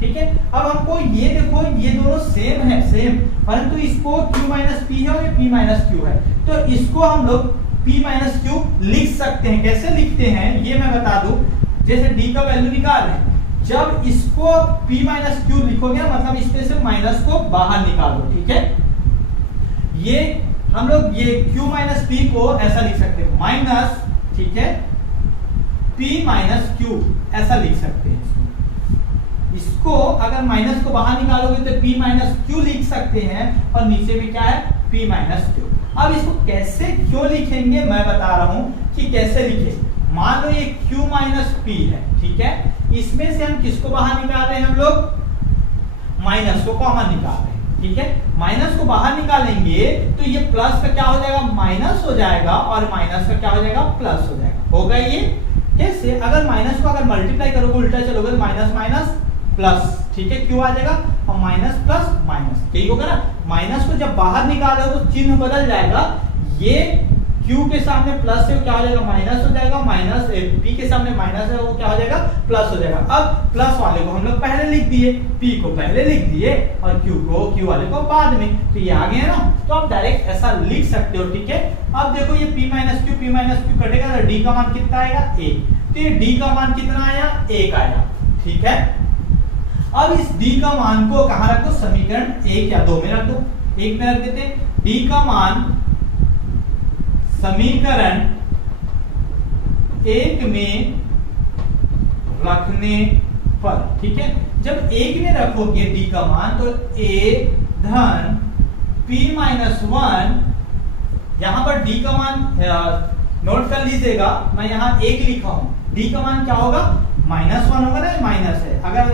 ठीक है। अब हमको ये देखो, ये दोनों सेम है, सेम, परंतु इसको Q माइनस P है और ये P माइनस Q है, तो इसको हम लोग P माइनस Q लिख सकते हैं। कैसे लिखते हैं ये मैं बता दूं, जैसे D का वैल्यू निकाल रहे हैं, जब इसको P माइनस Q लिखोगे मतलब इसमें से माइनस को बाहर निकाल दो, ठीक है। ये हम लोग ये Q माइनस P को ऐसा लिख सकते हैं माइनस, ठीक है, P माइनस Q ऐसा लिख सकते हैं। इसको अगर माइनस को बाहर निकालोगे तो P माइनस Q लिख सकते हैं और नीचे भी क्या है, P माइनस Q। अब इसको कैसे क्यों लिखेंगे मैं बता रहा हूं कि कैसे लिखें। मान लो ये Q माइनस P है, ठीक है, इसमें से हम किसको बाहर निकाल रहे हैं, हम लोग माइनस को कॉमन निकाल रहे हैं, ठीक है। माइनस को बाहर निकालेंगे तो ये प्लस का क्या हो जाएगा, माइनस हो जाएगा, और माइनस का क्या हो जाएगा, प्लस हो जाएगा। होगा ये कैसे, अगर माइनस को अगर मल्टीप्लाई करोगे उल्टा चलोगे तो माइनस माइनस प्लस, ठीक है, क्यों आ जाएगा, और माइनस प्लस माइनस, यही होगा ना। माइनस को जब बाहर निकालो तो चिन्ह बदल जाएगा, ये Q के सामने प्लस है वो क्या हो जाएगा, माइनस हो जाएगा, माइनस P के सामने माइनस है वो क्या हो जाएगा, प्लस हो जाएगा। अब प्लस वाले को हम लोग पहले लिख दिए, P को पहले लिख दिए और Q वाले को बाद में, तो ये आ गया ना, तो आप डायरेक्ट ऐसा लिख सकते हो, ठीक है। अब देखो ये P माइनस Q कटेगा तो D का मान कितना आएगा, 1, तो ये D का मान कितना आया, 1 आया, ठीक है। अब इस D का मान को कहां रख दो, समीकरण 1 या 2 में रख दो, 1 में रख देते, D का मान समीकरण 1 में रखने पर, ठीक है, जब 1 में रखोगे D का मान तो A धन P माइनस 1, यहां पर D का मान नोट कर लीजिएगा, मैं यहां 1 लिखा हूं, D का मान क्या होगा, माइनस 1 होगा ना, माइनस है, अगर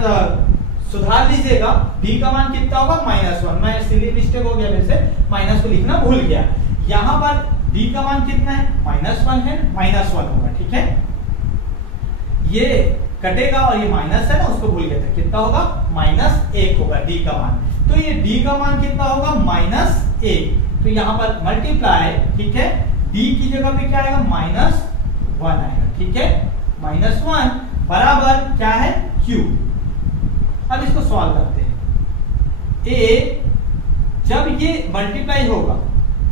सुधार लीजिएगा D का मान कितना होगा, माइनस 1, मैं इसलिए मिस्टेक हो गया, वैसे माइनस को लिखना भूल गया। यहां पर D का मान कितना है, माइनस 1 है, माइनस 1 होगा, ठीक है। ये कटेगा और ये माइनस है ना, उसको भूल गया था, कितना होगा, माइनस 1 होगा D का मान, तो ये D का मान कितना होगा, माइनस 1, तो यहाँ पर मल्टीप्लाई, ठीक है, D की जगह पे क्या आएगा, माइनस 1 आएगा, ठीक है, माइनस 1 बराबर क्या है, Q। अब इसको सॉल्व करते हैं, A जब ये मल्टीप्लाई होगा,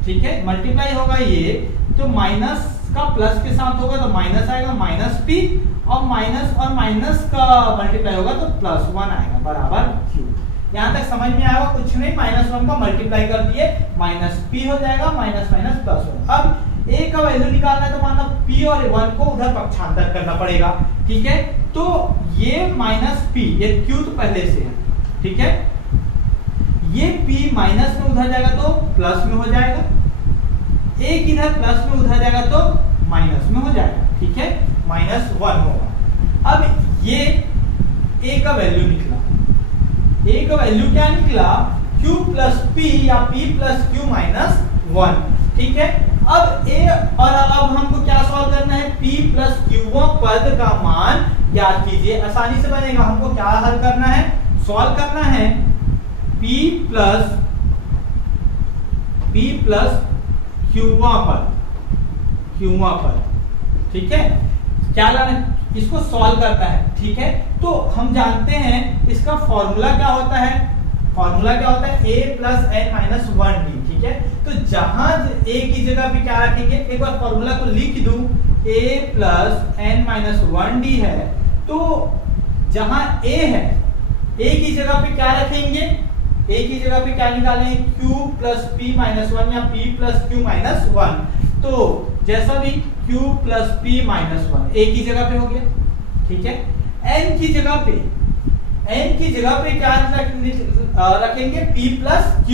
ठीक है, मल्टीप्लाई होगा ये, तो माइनस का प्लस के साथ होगा तो माइनस आएगा, माइनस P, और माइनस का मल्टीप्लाई होगा तो प्लस 1 आएगा, बराबर Q। यहां तक समझ में आएगा, कुछ नहीं, माइनस 1 का मल्टीप्लाई कर दिए, माइनस P हो जाएगा, माइनस माइनस प्लस होगा। अब A का वैल्यू निकालना है तो मानना P और 1 को उधर पक्षांतर करना पड़ेगा, ठीक है, तो ये माइनस P, ये Q तो पहले से है, ठीक है, ये P माइनस में उधर जाएगा तो प्लस में हो जाएगा, एक इधर प्लस में उधर जाएगा तो माइनस में हो जाएगा, ठीक है, माइनस 1 होगा। अब ये A का वैल्यू निकला, A का वैल्यू क्या निकला, Q प्लस P या P प्लस Q माइनस 1, ठीक है। अब A और अब हमको क्या सॉल्व करना है, P प्लस Q पद का मान ज्ञात कीजिए, आसानी से बनेगा। हमको क्या हल करना है, सॉल्व करना है P प्लस Q पद, ठीक है, क्या लाना, इसको सॉल्व करता है, ठीक है। तो हम जानते हैं इसका फॉर्मूला क्या होता है, फॉर्मूला क्या होता है, A plus n minus 1D, ठीक है। तो जहां A की जगह पे क्या रखेंगे, एक बार फॉर्मूला को लिख दूं, A plus n minus 1D है, तो जहां A है, A की जगह पे क्या रखेंगे, A की जगह पे क्या निकालेंगे, Q प्लस P माइनस 1 या P प्लस Q माइनस 1, तो जैसा भी Q plus P minus 1 A की जगह पे हो गया, ठीक है। N की जगह पे क्या रखेंगे, P प्लस Q,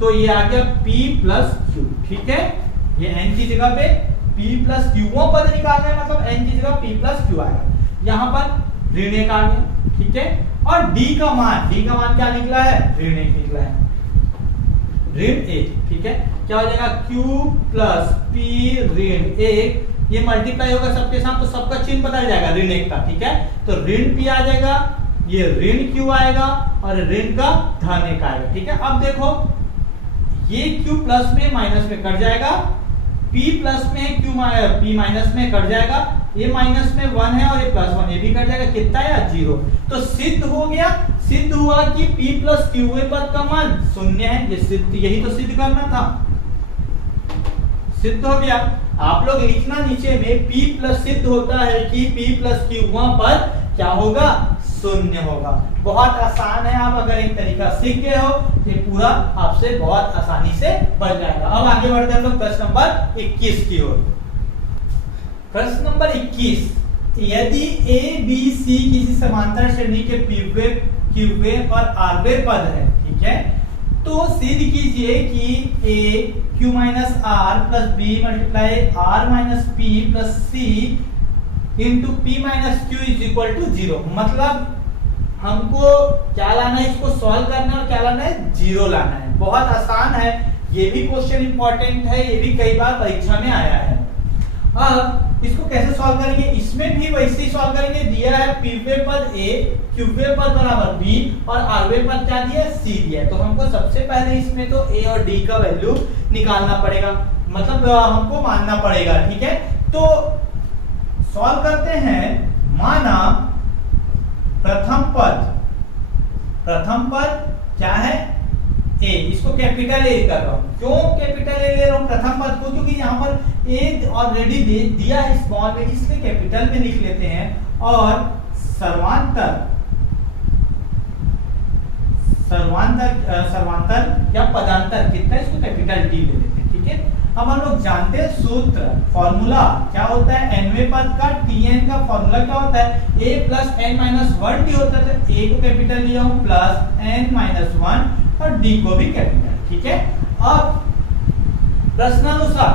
तो ये आ गया P प्लस Q, ठीक है। ये N की जगह पे P प्लस Q वो पद निकालना है, मतलब N की जगह P प्लस Q आएगा, यहाँ पर ऋण 1 आ गया, ठीक है। और D का मान क्या निकला है, ऋण 1 निकला है, ऋण 1, ठीक है। क्या हो जाएगा, Q प्लस P ऋण 1, ये मल्टीप्लाई होगा सबके साथ तो सबका चिन्ह बदल जाएगा, ऋण 1 का, ठीक है। तो ऋण P आ जाएगा, ये ऋण q आएगा और ऋण का धन 1 आएगा। ठीक है, अब देखो ये q प्लस में माइनस में कट जाएगा, p प्लस में q p माइनस में कट जाएगा, ये माइनस में 1 है और ये प्लस 1 ये भी कट जाएगा, कितना है 0। तो सिद्ध हो गया, सिद्ध हुआ कि p प्लस q पद का मान 0 है। ये सिद्ध, यही तो सिद्ध करना था, सिद्ध हो गया। आप लोग लिखना नीचे में p प्लस, सिद्ध होता है कि p प्लस q पद क्या होगा 0 होगा। बहुत आसान है, आप अगर एक तरीका सीख गए हो ये पूरा आपसे बहुत आसानी से बन जाएगा। अब आगे बढ़ते हैं हम लोग प्रश्न नंबर 21 की ओर। प्रश्न नंबर 21, यदि a b c किसी समांतर श्रेणी के pवे, qवे और rवे पद है, ठीक है, तो सिद्ध कीजिए कि a q minus r plus b multiply r minus p plus c into p minus q is equal to 0। मतलब हमको क्या लाना है, इसको सॉल्व करना है और क्या लाना है 0 लाना है। बहुत आसान है, ये भी क्वेश्चन इंपॉर्टेंट है, ये भी कई बार परीक्षा में आया है। अब इसको कैसे सॉल्व करेंगे, इसमें भी वैसे ही सॉल्व करेंगे। दिया है pवे पद a, qवे पद बराबर b और rवे पद क्या दिया है c दिया है। तो हमको सबसे पहले इसमें तो a और d का वैल्यू निकालना पड़ेगा, मतलब हमको मानना पड़ेगा। ठीक है, तो सॉल्व करते हैं। माना प्रथम पद क्या है a, इसको कैपिटल A कर रहा हूं। क्यों कैपिटल A ले रहा हूं प्रथम पद को, क्योंकि यहाँ पर A ऑलरेडी दिया है स्मॉल में, इसलिए कैपिटल में लिख लेते हैं। और सर्वांतर या पदांतर कितना, इसको कैपिटल T ले लेते हैं। ठीक है, अब हम लोग जानते हैं सूत्र, फॉर्मूला क्या होता है, nवें पद का tn का फॉर्मूला क्या होता है, a plus n minus 1t होता है। तो a को कैपिटल लिया हूं प्लस n माइनस 1 और d को भी कैपिटल। ठीक है, अब प्रश्नानुसार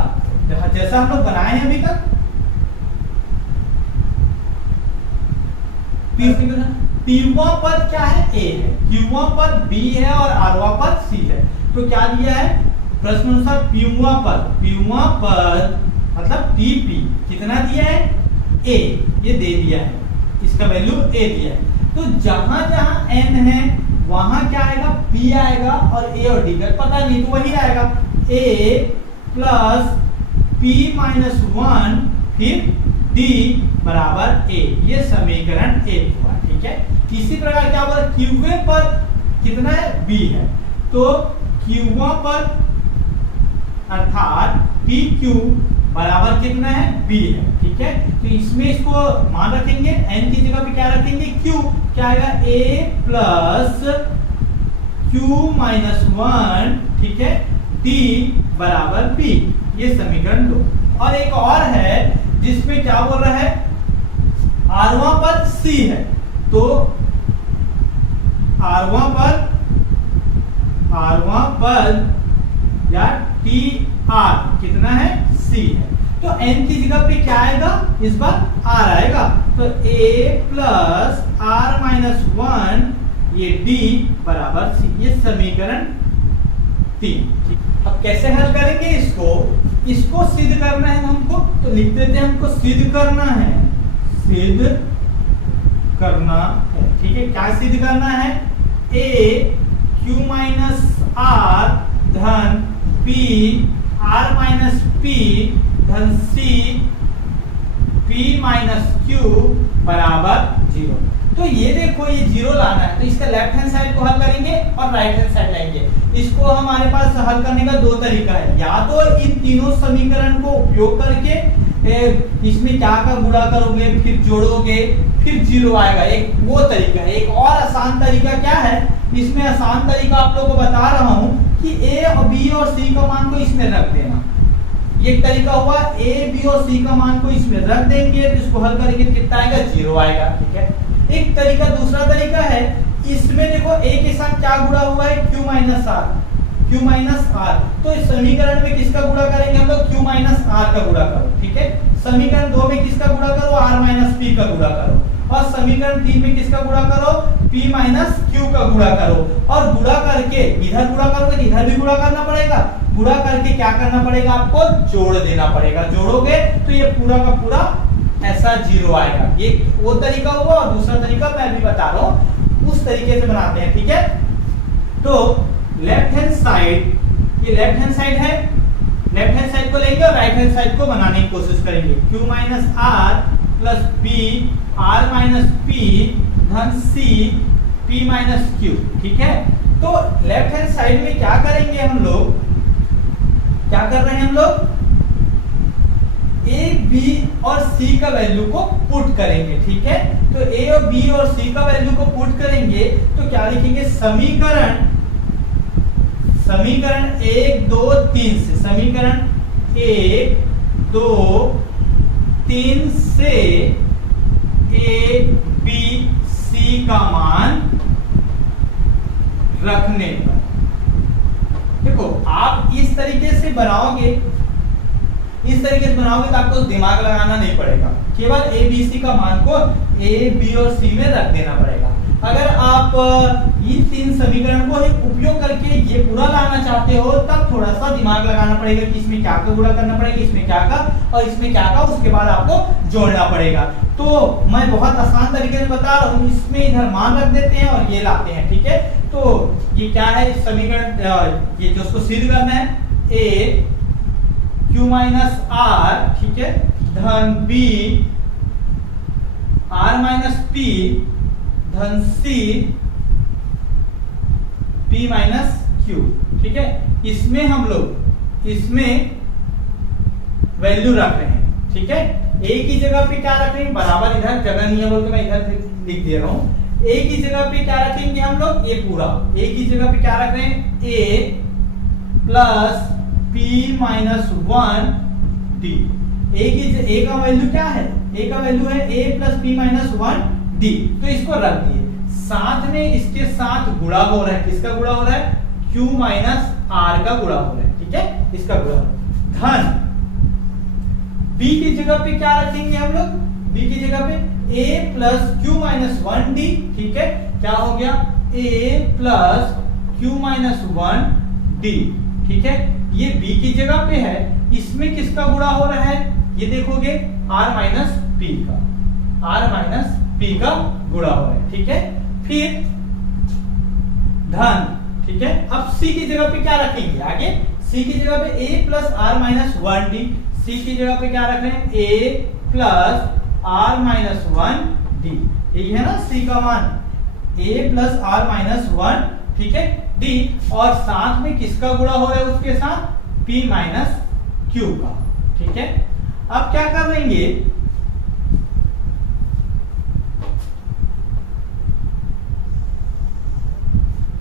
जैसा हम लोग बनाए हैं अभी तक, pवा पद क्या है a है, qवा पद b है और rवा पद c है। तो क्या दिया है प्रश्न अनुसार, pवा पद मतलब tp कितना दिया है a, ये दे दिया है, इसका वैल्यू a दिया है। तो जहां जहां n है वहां क्या आएगा p आएगा और a और d का पता नहीं तो वही आएगा a प्लस p माइनस 1 फिर d बराबर a, ये समीकरण 1 हुआ। ठीक है, इसी प्रकार क्या बोला, qवे पद कितना है b है, तो qवा पद अर्थात pq बराबर कितना है b है। ठीक है, तो इसमें इसको मान रखेंगे, n की जगह पे क्या रखेंगे q, क्या आएगा a प्लस q माइनस 1, ठीक है, d बराबर b, ये समीकरण 2। और एक और है जिसमें क्या बोल रहा है, rवा पद c है, तो rवा पद या tr कितना है c है। तो n की जगह पे क्या आएगा, इस बार r आएगा, तो a प्लस r माइनस 1 ये d बराबर c, ये समीकरण 3। अब कैसे हल करेंगे इसको सिद्ध करना है हमको, तो लिख देते हैं हमको सिद्ध करना है, ठीक है। क्या सिद्ध करना है, a q माइनस r धन p r माइनस p धन c p माइनस q बराबर 0। तो ये देखो ये 0 लाना है, तो इसका लेफ्ट हैंड साइड को हल करेंगे और राइट हैंड साइड लाएंगे। इसको हमारे पास हल करने का 2 तरीका है, या तो इन तीनों समीकरण को उपयोग करके इसमें क्या का गुणा करोगे फिर जोड़ोगे फिर 0 आएगा, एक वो तरीका है। एक और आसान तरीका क्या है, इसमें आसान तरीका आप लोगों को बता रहा हूं कि a और b और c का मान को इसमें रख देना। एक तरीका हुआ a b और c का मान को इसमें रख देंगे, तो इसको हल करेंगे कितना आएगा 0 आएगा। ठीक है, एक तरीका, दूसरा तरीका है, इसमें देखो a के साथ क्या गुणा हुआ है q माइनस r, तो इस समीकरण में किसका गुणा करेंगे हम लोग, q माइनस r का गुणा करो। ठीक है, समीकरण 2 में किसका गुणा करो, r माइनस p का गुणा करो, और समीकरण 3 में किसका गुणा करो, p माइनस q का गुणा करो। और गुणा करके इधर गुणा करोगे तो इधर भी गुणा करना पड़ेगा, गुणा करके क्या करना पड़ेगा, आपको जोड़ देना पड़ेगा। जोड़ोगे तो ये पूरा का पूरा ऐसा 0 आएगा। ये वो तरीका हुआ, और दूसरा तरीका मैं भी बता रहा हूँ, उस तरीके से बनाते हैं, ठीक है। तो लेफ्ट हैंड साइड, ये लेफ्ट हैंड साइड है, लेफ्ट हैंड साइड को लेंगे और राइट हैंड साइड को बनाने की कोशिश करेंगे। q minus R plus B R minus P धन सी p माइनस क्यू, ठीक है। तो लेफ्ट हैंड साइड में क्या करेंगे हम लोग, क्या कर रहे हैं हम लोग, a b और c का वैल्यू को पुट करेंगे, ठीक है। तो a और b और c का वैल्यू को पुट करेंगे तो क्या लिखेंगे, समीकरण 1 2 3 से, समीकरण 1 2 3 से a b c का मान रखने पर, देखो आप इस तरीके से बनाओगे, इस तरीके से बनाओगे तो आपको दिमाग लगाना नहीं पड़ेगा, केवल a b c का मान को a b और c में रख देना पड़ेगा। अगर आप इन तीन समीकरण को उपयोग करके ये पूरा लाना चाहते हो तब थोड़ा सा दिमाग लगाना पड़ेगा कि इसमें क्या का गुणा करना पड़ेगा, इसमें क्या का और इसमें क्या का, उसके बाद आपको जोड़ना पड़ेगा। तो मैं बहुत आसान तरीके से बता रहा हूँ, इसमें इधर मान रख देते हैं और ये लाते हैं, ठीक है। तो ये क्या है समीकरण, ये जो उसको सिद्ध करना है, a q माइनस आर, ठीक है, धन b r माइनस p धन c p माइनस q, ठीक है। इसमें हम लोग इसमें वैल्यू रख रहे हैं, ठीक है। a की जगह पे क्या रख रहे हैं, बराबर इधर जगह नहीं है बोल के मैं इधर लिख दे रहा हूं। a की जगह पे क्या रखेंगे हम लोग, ये पूरा a की जगह पे क्या रख रहे हैं, a plus p minus 1 d। a का वैल्यू क्या है, a का वैल्यू है a plus p minus 1 d। तो इसको रख दिए, साथ में इसके साथ गुणा हो रहा है, किसका गुणा हो रहा है, q माइनस r का गुणा हो रहा है, ठीक है, इसका गुणा हो रहा है। धन b की जगह पे क्या रखेंगे हम लोग, b की जगह पे a plus q minus 1 d, ठीक है। क्या हो गया, a plus q minus 1 d, ठीक है। ये b की जगह पे है, इसमें किसका गुणा हो रहा है, ये देखोगे r माइनस p का, r माइनस p का गुणा हो रहा है, ठीक है। फिर धन, ठीक है। अब c की जगह पे क्या रखेंगे, आगे c की जगह पे a plus r minus 1 d, c की जगह पे क्या रख रहे हैं, a plus r minus 1 d, यही है ना c का मान, a प्लस r माइनस 1, ठीक है, d। और साथ में किसका गुणा हो रहा है उसके साथ, p माइनस q का, ठीक है। अब क्या कर लेंगे,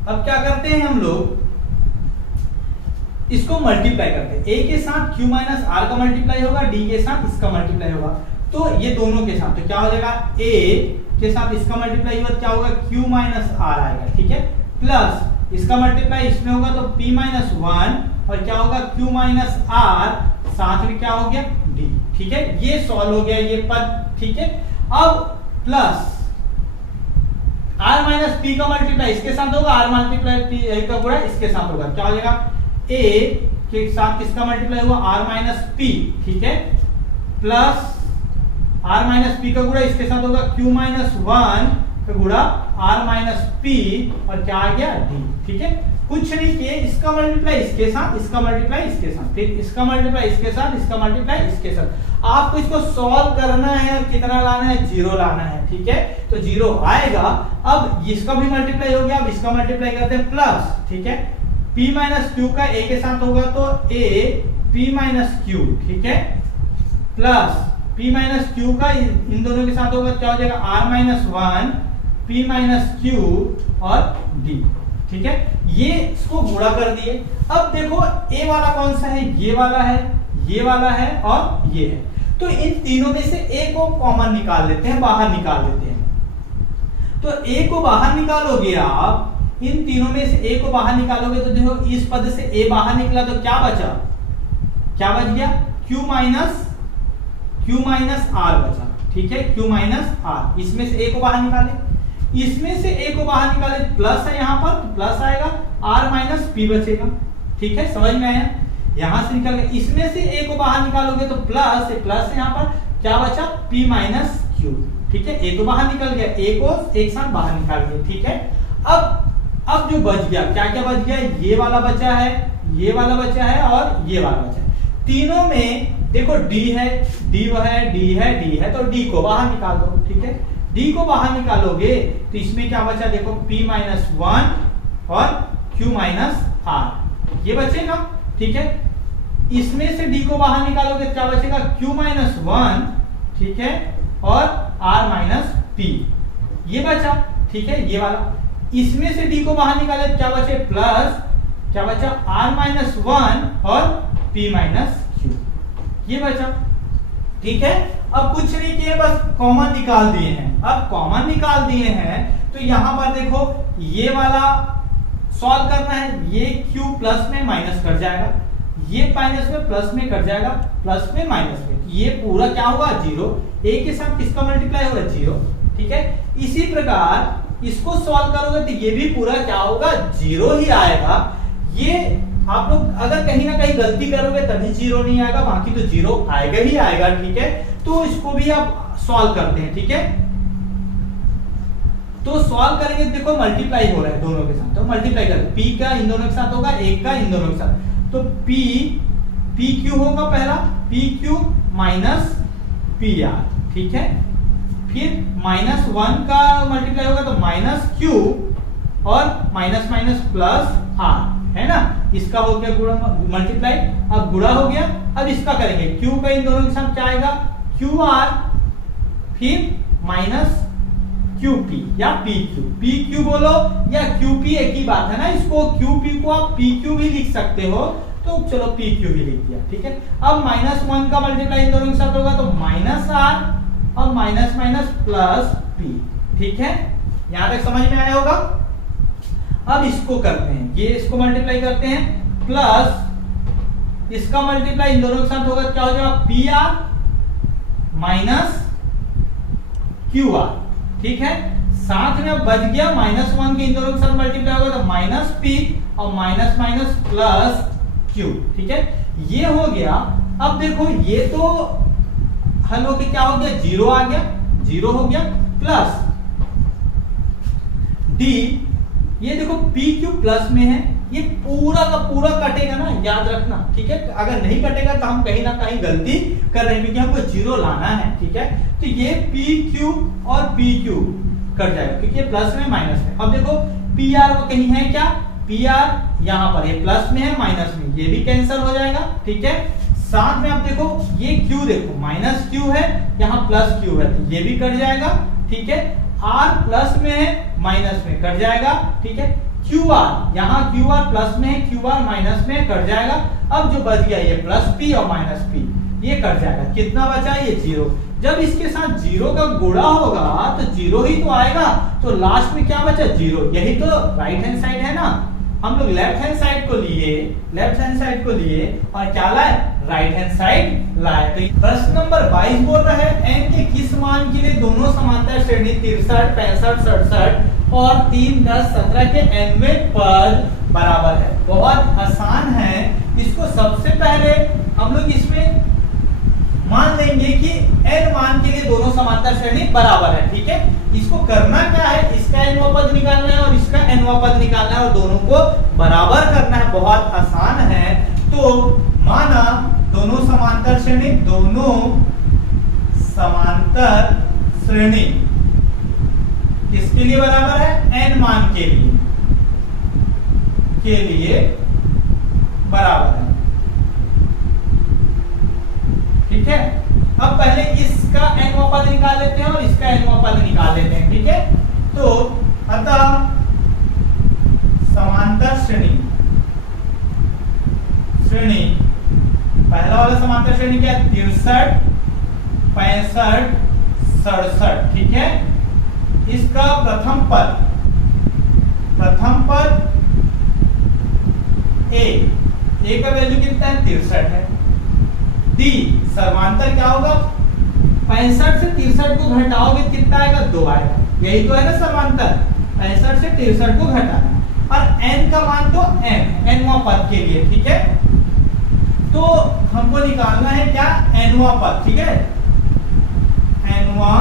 अब क्या करते हैं हम लोग, इसको मल्टीप्लाई करते हैं, a के साथ q माइनस r का मल्टीप्लाई होगा, d के साथ इसका मल्टीप्लाई होगा, तो ये दोनों के साथ तो क्या हो जाएगा, a के साथ इसका मल्टीप्लाई होगा, क्या होगा, q माइनस r आएगा, ठीक है, प्लस इसका मल्टीप्लाई इसमें होगा तो p माइनस 1 और क्या होगा, q माइनस r, साथ में क्या हो गया d, ठीक है। ये सॉल्व हो गया ये पद, ठीक है। अब प्लस r माइनस p का मल्टीप्लाई इसके साथ होगा, r मल्टीप्लाई p का गुणा इसके साथ होगा, क्या हो जाएगा, a के साथ किसका मल्टीप्लाई हुआ, r माइनस p, ठीक है, प्लस r माइनस p का गुणा इसके साथ होगा, q माइनस 1 का गुणा r माइनस p और क्या आ गया d, ठीक है। कुछ नहीं किए, इसका मल्टीप्लाई इसके साथ, इसका मल्टीप्लाई इसके साथ, फिर इसका मल्टीप्लाई इसके साथ, इसका मल्टीप्लाई इसके साथ। आपको इसको सॉल्व करना है और कितना लाना है, 0 लाना है, ठीक है। तो 0 आएगा। अब इसका भी मल्टीप्लाई हो गया, अब इसका मल्टीप्लाई करते हैं प्लस, ठीक है। p माइनस q का a के साथ होगा तो a p माइनस q, ठीक है, प्लस p माइनस q का इन दोनों के साथ होगा, क्या हो जाएगा, r minus 1 p minus q और d, ठीक है। ये इसको गुणा कर दिए। अब देखो a वाला कौन सा है, ये वाला है, ये वाला है और ये है। तो इन तीनों में से a को कॉमन निकाल लेते हैं, बाहर निकाल लेते हैं। तो a को बाहर निकालोगे आप, इन तीनों में से a को बाहर निकालोगे तो देखो इस पद से a बाहर निकला तो क्या बचा, क्या बच गया, q माइनस r बचा, ठीक है, q माइनस r। इसमें से a को बाहर निकाले, इसमें से a को बाहर निकाले, प्लस है यहाँ पर तो प्लस आएगा, r माइनस p बचेगा, ठीक है, समझ में आया। यहां से निकल गया, इसमें से a को बाहर निकालोगे तो प्लस है, प्लस है यहाँ पर, क्या बचा, p माइनस q, ठीक है, ए तो बाहर निकल गया, ए को एक साथ बाहर निकाल दिया, ठीक है। अब जो बच गया, क्या क्या बच गया, ये वाला बचा है, ये वाला बचा है और ये वाला बचा है। तीनों में देखो डी है, डी है, डी है, डी है, तो डी को बाहर निकाल दो, ठीक है। डी को बाहर निकालोगे तो इसमें क्या बचा, देखो p माइनस 1 और q माइनस r, ये बचेगा, ठीक है। इसमें से d को बाहर निकालोगे क्या बचेगा, q माइनस 1, ठीक है, और r माइनस p, ये बचा, ठीक है, ये वाला। इसमें से d को बाहर निकाले क्या बचे, प्लस क्या बचा, r माइनस 1 और p माइनस q, ये बचा, ठीक है। अब कुछ नहीं किए, बस कॉमन निकाल दिए हैं। अब कॉमन निकाल दिए हैं तो यहां पर देखो ये वाला सॉल्व करना है, ये q प्लस में माइनस कर जाएगा, ये माइनस में प्लस में कर जाएगा, प्लस में माइनस में, ये पूरा क्या होगा, जीरो। a के साथ किसका मल्टीप्लाई होगा, जीरो, ठीक है। इसी प्रकार इसको सॉल्व करोगे तो ये भी पूरा क्या होगा, जीरो ही आएगा। ये आप लोग अगर कहीं ना कहीं गलती करोगे तभी जीरो नहीं आएगा, बाकी तो जीरो आएगा ही आएगा, ठीक है। तो इसको भी आप सॉल्व करते हैं, ठीक है। तो सॉल्व करेंगे, देखो मल्टीप्लाई हो रहा है दोनों के साथ, तो मल्टीप्लाई करें, p का इन दोनों के साथ होगा, एक का इन दोनों के साथ, तो p q होगा पहला, p q minus p r, ठीक है। फिर माइनस 1 का मल्टीप्लाई होगा तो माइनस q और माइनस माइनस प्लस r, है ना। इसका हो गया गुणा मल्टीप्लाई, अब गुणा हो गया। अब इसका करेंगे, q का इन दोनों के साथ क्या आएगा, qr, फिर माइनस qp या pq, pq बोलो या qp एक ही बात है ना, इसको qp को आप pq भी लिख सकते हो, तो चलो pq भी लिख दिया, ठीक है। अब माइनस 1 का मल्टीप्लाई इन दोनों के साथ होगा तो माइनस r और माइनस माइनस प्लस p, ठीक है। यहां तक समझ में आया होगा। अब इसको करते हैं, ये इसको मल्टीप्लाई करते हैं, प्लस इसका मल्टीप्लाई इन दोनों के साथ होगा, क्या हो जाएगा, pr माइनस qr, ठीक है। साथ में अब बच गया माइनस 1 के इन दोनों के साथ मल्टीप्लाई होगा तो माइनस p और माइनस माइनस प्लस q, ठीक है, ये हो गया। अब देखो ये तो हल हो के क्या हो गया, जीरो आ गया, जीरो हो गया, प्लस d, ये देखो pq प्लस में है, ये पूरा का पूरा कटेगा ना, याद रखना, ठीक है। अगर नहीं कटेगा तो हम कहीं ना कहीं गलती कर रहे हैं, क्योंकि हमको जीरो लाना है, ठीक है। तो ये pq और pq कट जाएगा, क्योंकि ये प्लस में माइनस में। अब देखो pr को कहीं है क्या, pr यहाँ पर ये प्लस में है, माइनस में, ये भी कैंसिल हो जाएगा, ठीक है। साथ में आप देखो ये q, देखो माइनस q है, यहाँ प्लस q है, तो ये भी कट जाएगा, ठीक है। r प्लस में है, माइनस में कट जाएगा, ठीक है। qr, यहाँ qr प्लस में है, qr माइनस में कट जाएगा। अब जो बच गया ये प्लस p और माइनस p, ये कट जाएगा, कितना बचा, ये जीरो। जब इसके साथ जीरो का गुणा होगा तो जीरो ही तो आएगा, तो लास्ट में क्या बचा, जीरो। यही तो राइट हैंड साइड है ना, हम लोग लेफ्ट हैंड साइड को लिए, लेफ्ट हैंड साइड को लिए और क्या लाए, राइट हैंड साइड लाए। तो प्रश्न नंबर 22 बोल रहा है n के किस मान के लिए दोनों समांतर श्रेणी 63, 65, 67 और 3, 10, 17 के nवें पद बराबर है। बहुत आसान है, इसको सबसे पहले हम लोग इसमें मान लेंगे कि n मान के लिए दोनों समांतर श्रेणी बराबर है, ठीक है। इसको करना क्या है, इसका nवां पद निकालना है और इसका nवां पद निकालना है और दोनों को बराबर करना है, बहुत आसान है। तो माना दोनों समांतर श्रेणी, दोनों समांतर श्रेणी किसके लिए बराबर है, n मान के लिए बराबर है, ठीक है। अब पहले इसका nवां पद निकाल लेते हैं और इसका nवां पद निकाल लेते हैं, ठीक है। तो अतः समांतर श्रेणी पहला वाला समांतर श्रेणी क्या है, 63, 65, 67, ठीक है। इसका प्रथम पद a का वैल्यू कितना है, 63 है। d सर्वांतर क्या होगा, 65 से 63 को घटाओगे कितना आएगा, 2 आएगा, यही तो है ना सर्वांतर, 65 से 63 को घटाना। और n का मान तो nवां पद के लिए, ठीक है। तो हमको निकालना है क्या, nवां पद, ठीक है, nवां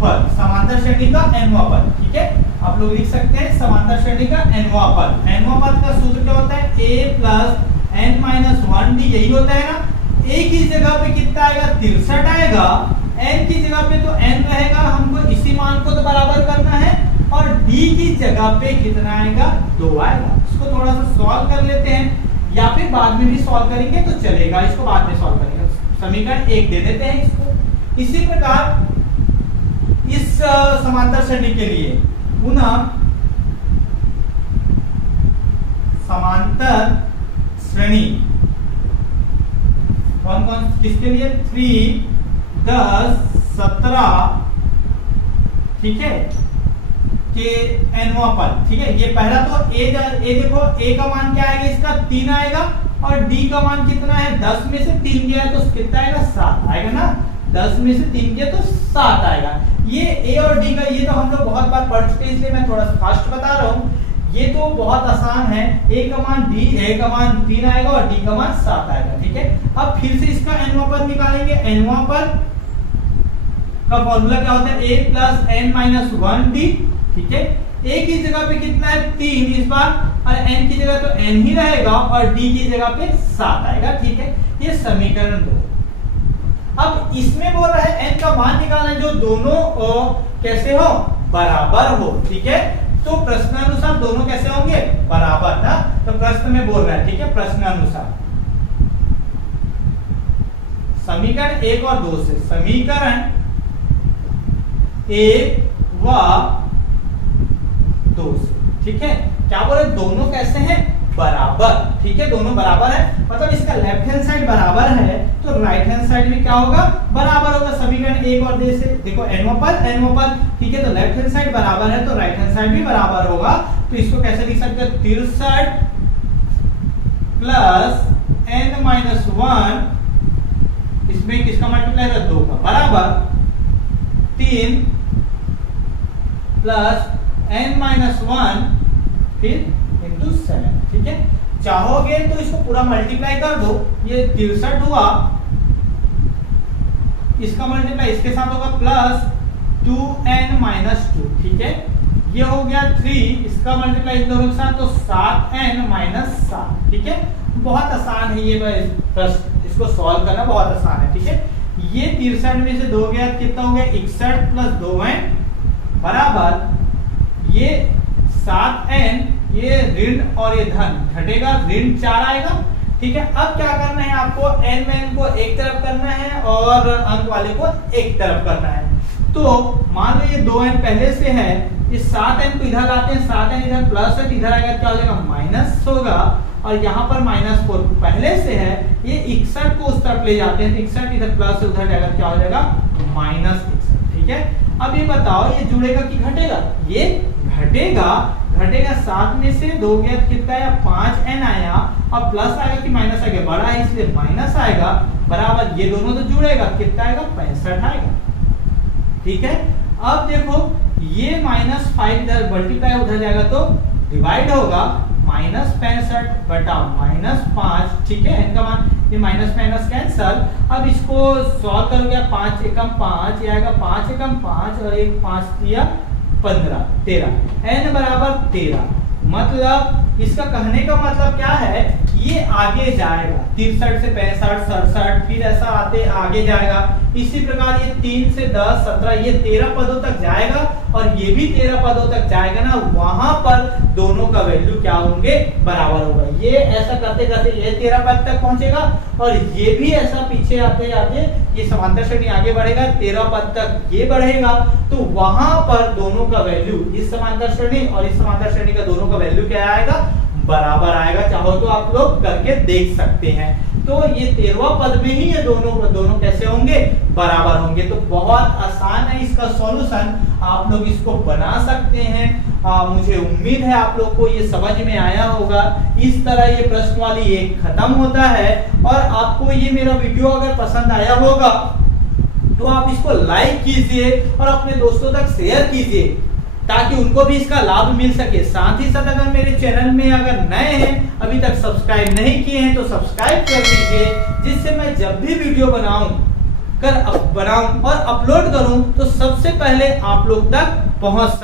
पद, समांतर श्रेणी का nवां पद, ठीक है। आप लोग लिख सकते हैं समांतर श्रेणी का nवां पद। nवां पद का सूत्र क्या होता है, a plus n minus 1d, यही होता है ना। a की जगह पे कितना आएगा, 63 आएगा। n की जगह पे तो n रहेगा, हमको इसी मान को तो बराबर करना है। और d की जगह पे कितना आएगा, 2 आएगा। इसको थोड़ा सा सॉल्व कर लेते हैं, या फिर बाद में भी सॉल्व करेंगे तो चलेगा, इसको बाद में सॉल्व करेंगे। समीकरण 1 दे देते हैं इसको। इसी प्रकार इस समांतर श्रेणी के लिए पुनः समांतर श्रेणी कौन कौन किसके लिए, 3, 10, 17, ठीक है, के nवां पद, ठीक है। ये पहला तो a देखो, a का मान क्या आएगा, इसका 3 आएगा। और d का मान कितना है, 10 में से 3 गया तो कितना आएगा, 7 आएगा ना। 10 में से 3 गया तो 7 आएगा। ये a और d का, ये तो हम लोग बहुत बार पढ़ चुके हैं, इसलिए मैं थोड़ा फास्ट बता रहा हूँ। ये तो बहुत आसान है। a का मान 3 आएगा और d का मान 7 आएगा, ठीक है। अब फिर से इसका nवां पद निकालेंगे। nवां पद का फॉर्मूला क्या होता है, a plus n minus 1d, ठीक है। a की जगह पे कितना है, 3 इस बार, और n की जगह तो n ही रहेगा, और d की जगह पे 7 आएगा, ठीक है। ये समीकरण 2। अब इसमें बोल रहा है n का मान निकालना है जो दोनों कैसे हो, बराबर हो, ठीक है। तो प्रश्नानुसार दोनों कैसे होंगे, बराबर ना। तो प्रश्न में बोल रहा है, ठीक है, प्रश्नानुसार समीकरण 1 और 2 से, समीकरण 1 व 2 से, ठीक है। क्या बोले, दोनों कैसे हैं, बराबर, ठीक है। दोनों बराबर है, मतलब इसका लेफ्ट हैंड साइड बराबर है तो राइट हैंड साइड भी क्या होगा, बराबर होगा। समीकरण 1 और 2 से देखो, nवां पद, ठीक है। तो लेफ्ट हैंड साइड बराबर है तो राइट हैंड साइड भी बराबर होगा। तो इसको कैसे लिख सकते हैं, 63 प्लस n माइनस 1, इसमें किसका मल्टीप्लाई है, 2 का, बराबर 3 प्लस n माइनस 1 फिर इंटू 7, ठीक है। चाहोगे तो इसको पूरा मल्टीप्लाई कर दो, ये 63 हुआ, इसका मल्टीप्लाई इसके साथ होगा प्लस 2n माइनस 2, ठीक है। ये हो गया 3, इसका मल्टीप्लाई इन दोनों के साथ तो 7n माइनस 7, ठीक है। बहुत आसान है ये प्रश्न, इसको सॉल्व करना बहुत आसान है, ठीक है। ये 63 में से 2 गया, कितना हो गया, 61 प्लस 2n बराबर ये 7n, ये ऋण और ये धन घटेगा, ऋण 4 आएगा, ठीक है। अब क्या करना है आपको, n में n को एक तरफ करना है और अंक वाले को एक तरफ करना है। तो मान लो ये 2n पहले से है, इस 7n को इधर लाते हैं, 7n इधर प्लस है, इधर आएगा क्या हो जाएगा, माइनस होगा। और यहाँ पर -4 पहले से है, ये 61 को उस तरफ ले जाते हैं, 61 इधर प्लस से उधर जाएगा, क्या हो जाएगा, -61, ठीक है। अब ये बताओ, ये जुड़ेगा कि घटेगा, ये घटेगा। 7 में से 2 गया कितना है, 5n आया, अब प्लस आएगा कि माइनस आएगा, बड़ा है इसलिए माइनस आएगा, बराबर ये दोनों तो जुड़ेगा, कितना आएगा, 65 आएगा, ठीक है। अब देखो ये -5 इधर मल्टीप्लाई उधर जाएगा तो डिवाइड होगा, -65 बटा -5, ठीक है। इनका मान ये माइनस माइनस कैंसल। अब इसको सॉल्व करोगे, 5 एकम 5, ये आएगा 5 एकम 5 और एक 5 दिया 15, 13, n बराबर 13। मतलब इसका कहने का मतलब क्या है, ये आगे जाएगा 63 से 65, 67, फिर ऐसा आते आगे जाएगा। इसी प्रकार ये 3 से 10, 17, ये 13 पदों तक जाएगा और ये भी 13 पदों तक जाएगा ना, वहां पर दोनों का वैल्यू क्या होंगे, बराबर होगा। ये ऐसा करते करते ये 13 पद तक पहुंचेगा और ये भी ऐसा पीछे आते आते ये समांतर श्रेणी आगे बढ़ेगा, 13 पद तक ये बढ़ेगा, तो वहां पर दोनों का वैल्यू, इस समांतर श्रेणी और इस समांतर श्रेणी का दोनों का वैल्यू क्या आएगा, बराबर आएगा। चाहो तो आप लोग करके देख सकते हैं। तो ये 13वां पद में ही ये दोनों कैसे होंगे, बराबर होंगे। तो बहुत आसान है इसका सॉल्यूशन, आप लोग इसको बना सकते हैं। मुझे उम्मीद है आप लोग को ये समझ में आया होगा। इस तरह ये प्रश्न वाली एक खत्म होता है। और आपको ये मेरा वीडियो अगर पसंद आया होगा तो आप इसको लाइक कीजिए और अपने दोस्तों तक शेयर कीजिए ताकि उनको भी इसका लाभ मिल सके। साथ ही साथ अगर मेरे चैनल में अगर नए हैं, अभी तक सब्सक्राइब नहीं किए हैं तो सब्सक्राइब कर लीजिए, जिससे मैं जब भी वीडियो बनाऊं कर बनाऊं और अपलोड करूं तो सबसे पहले आप लोग तक पहुंच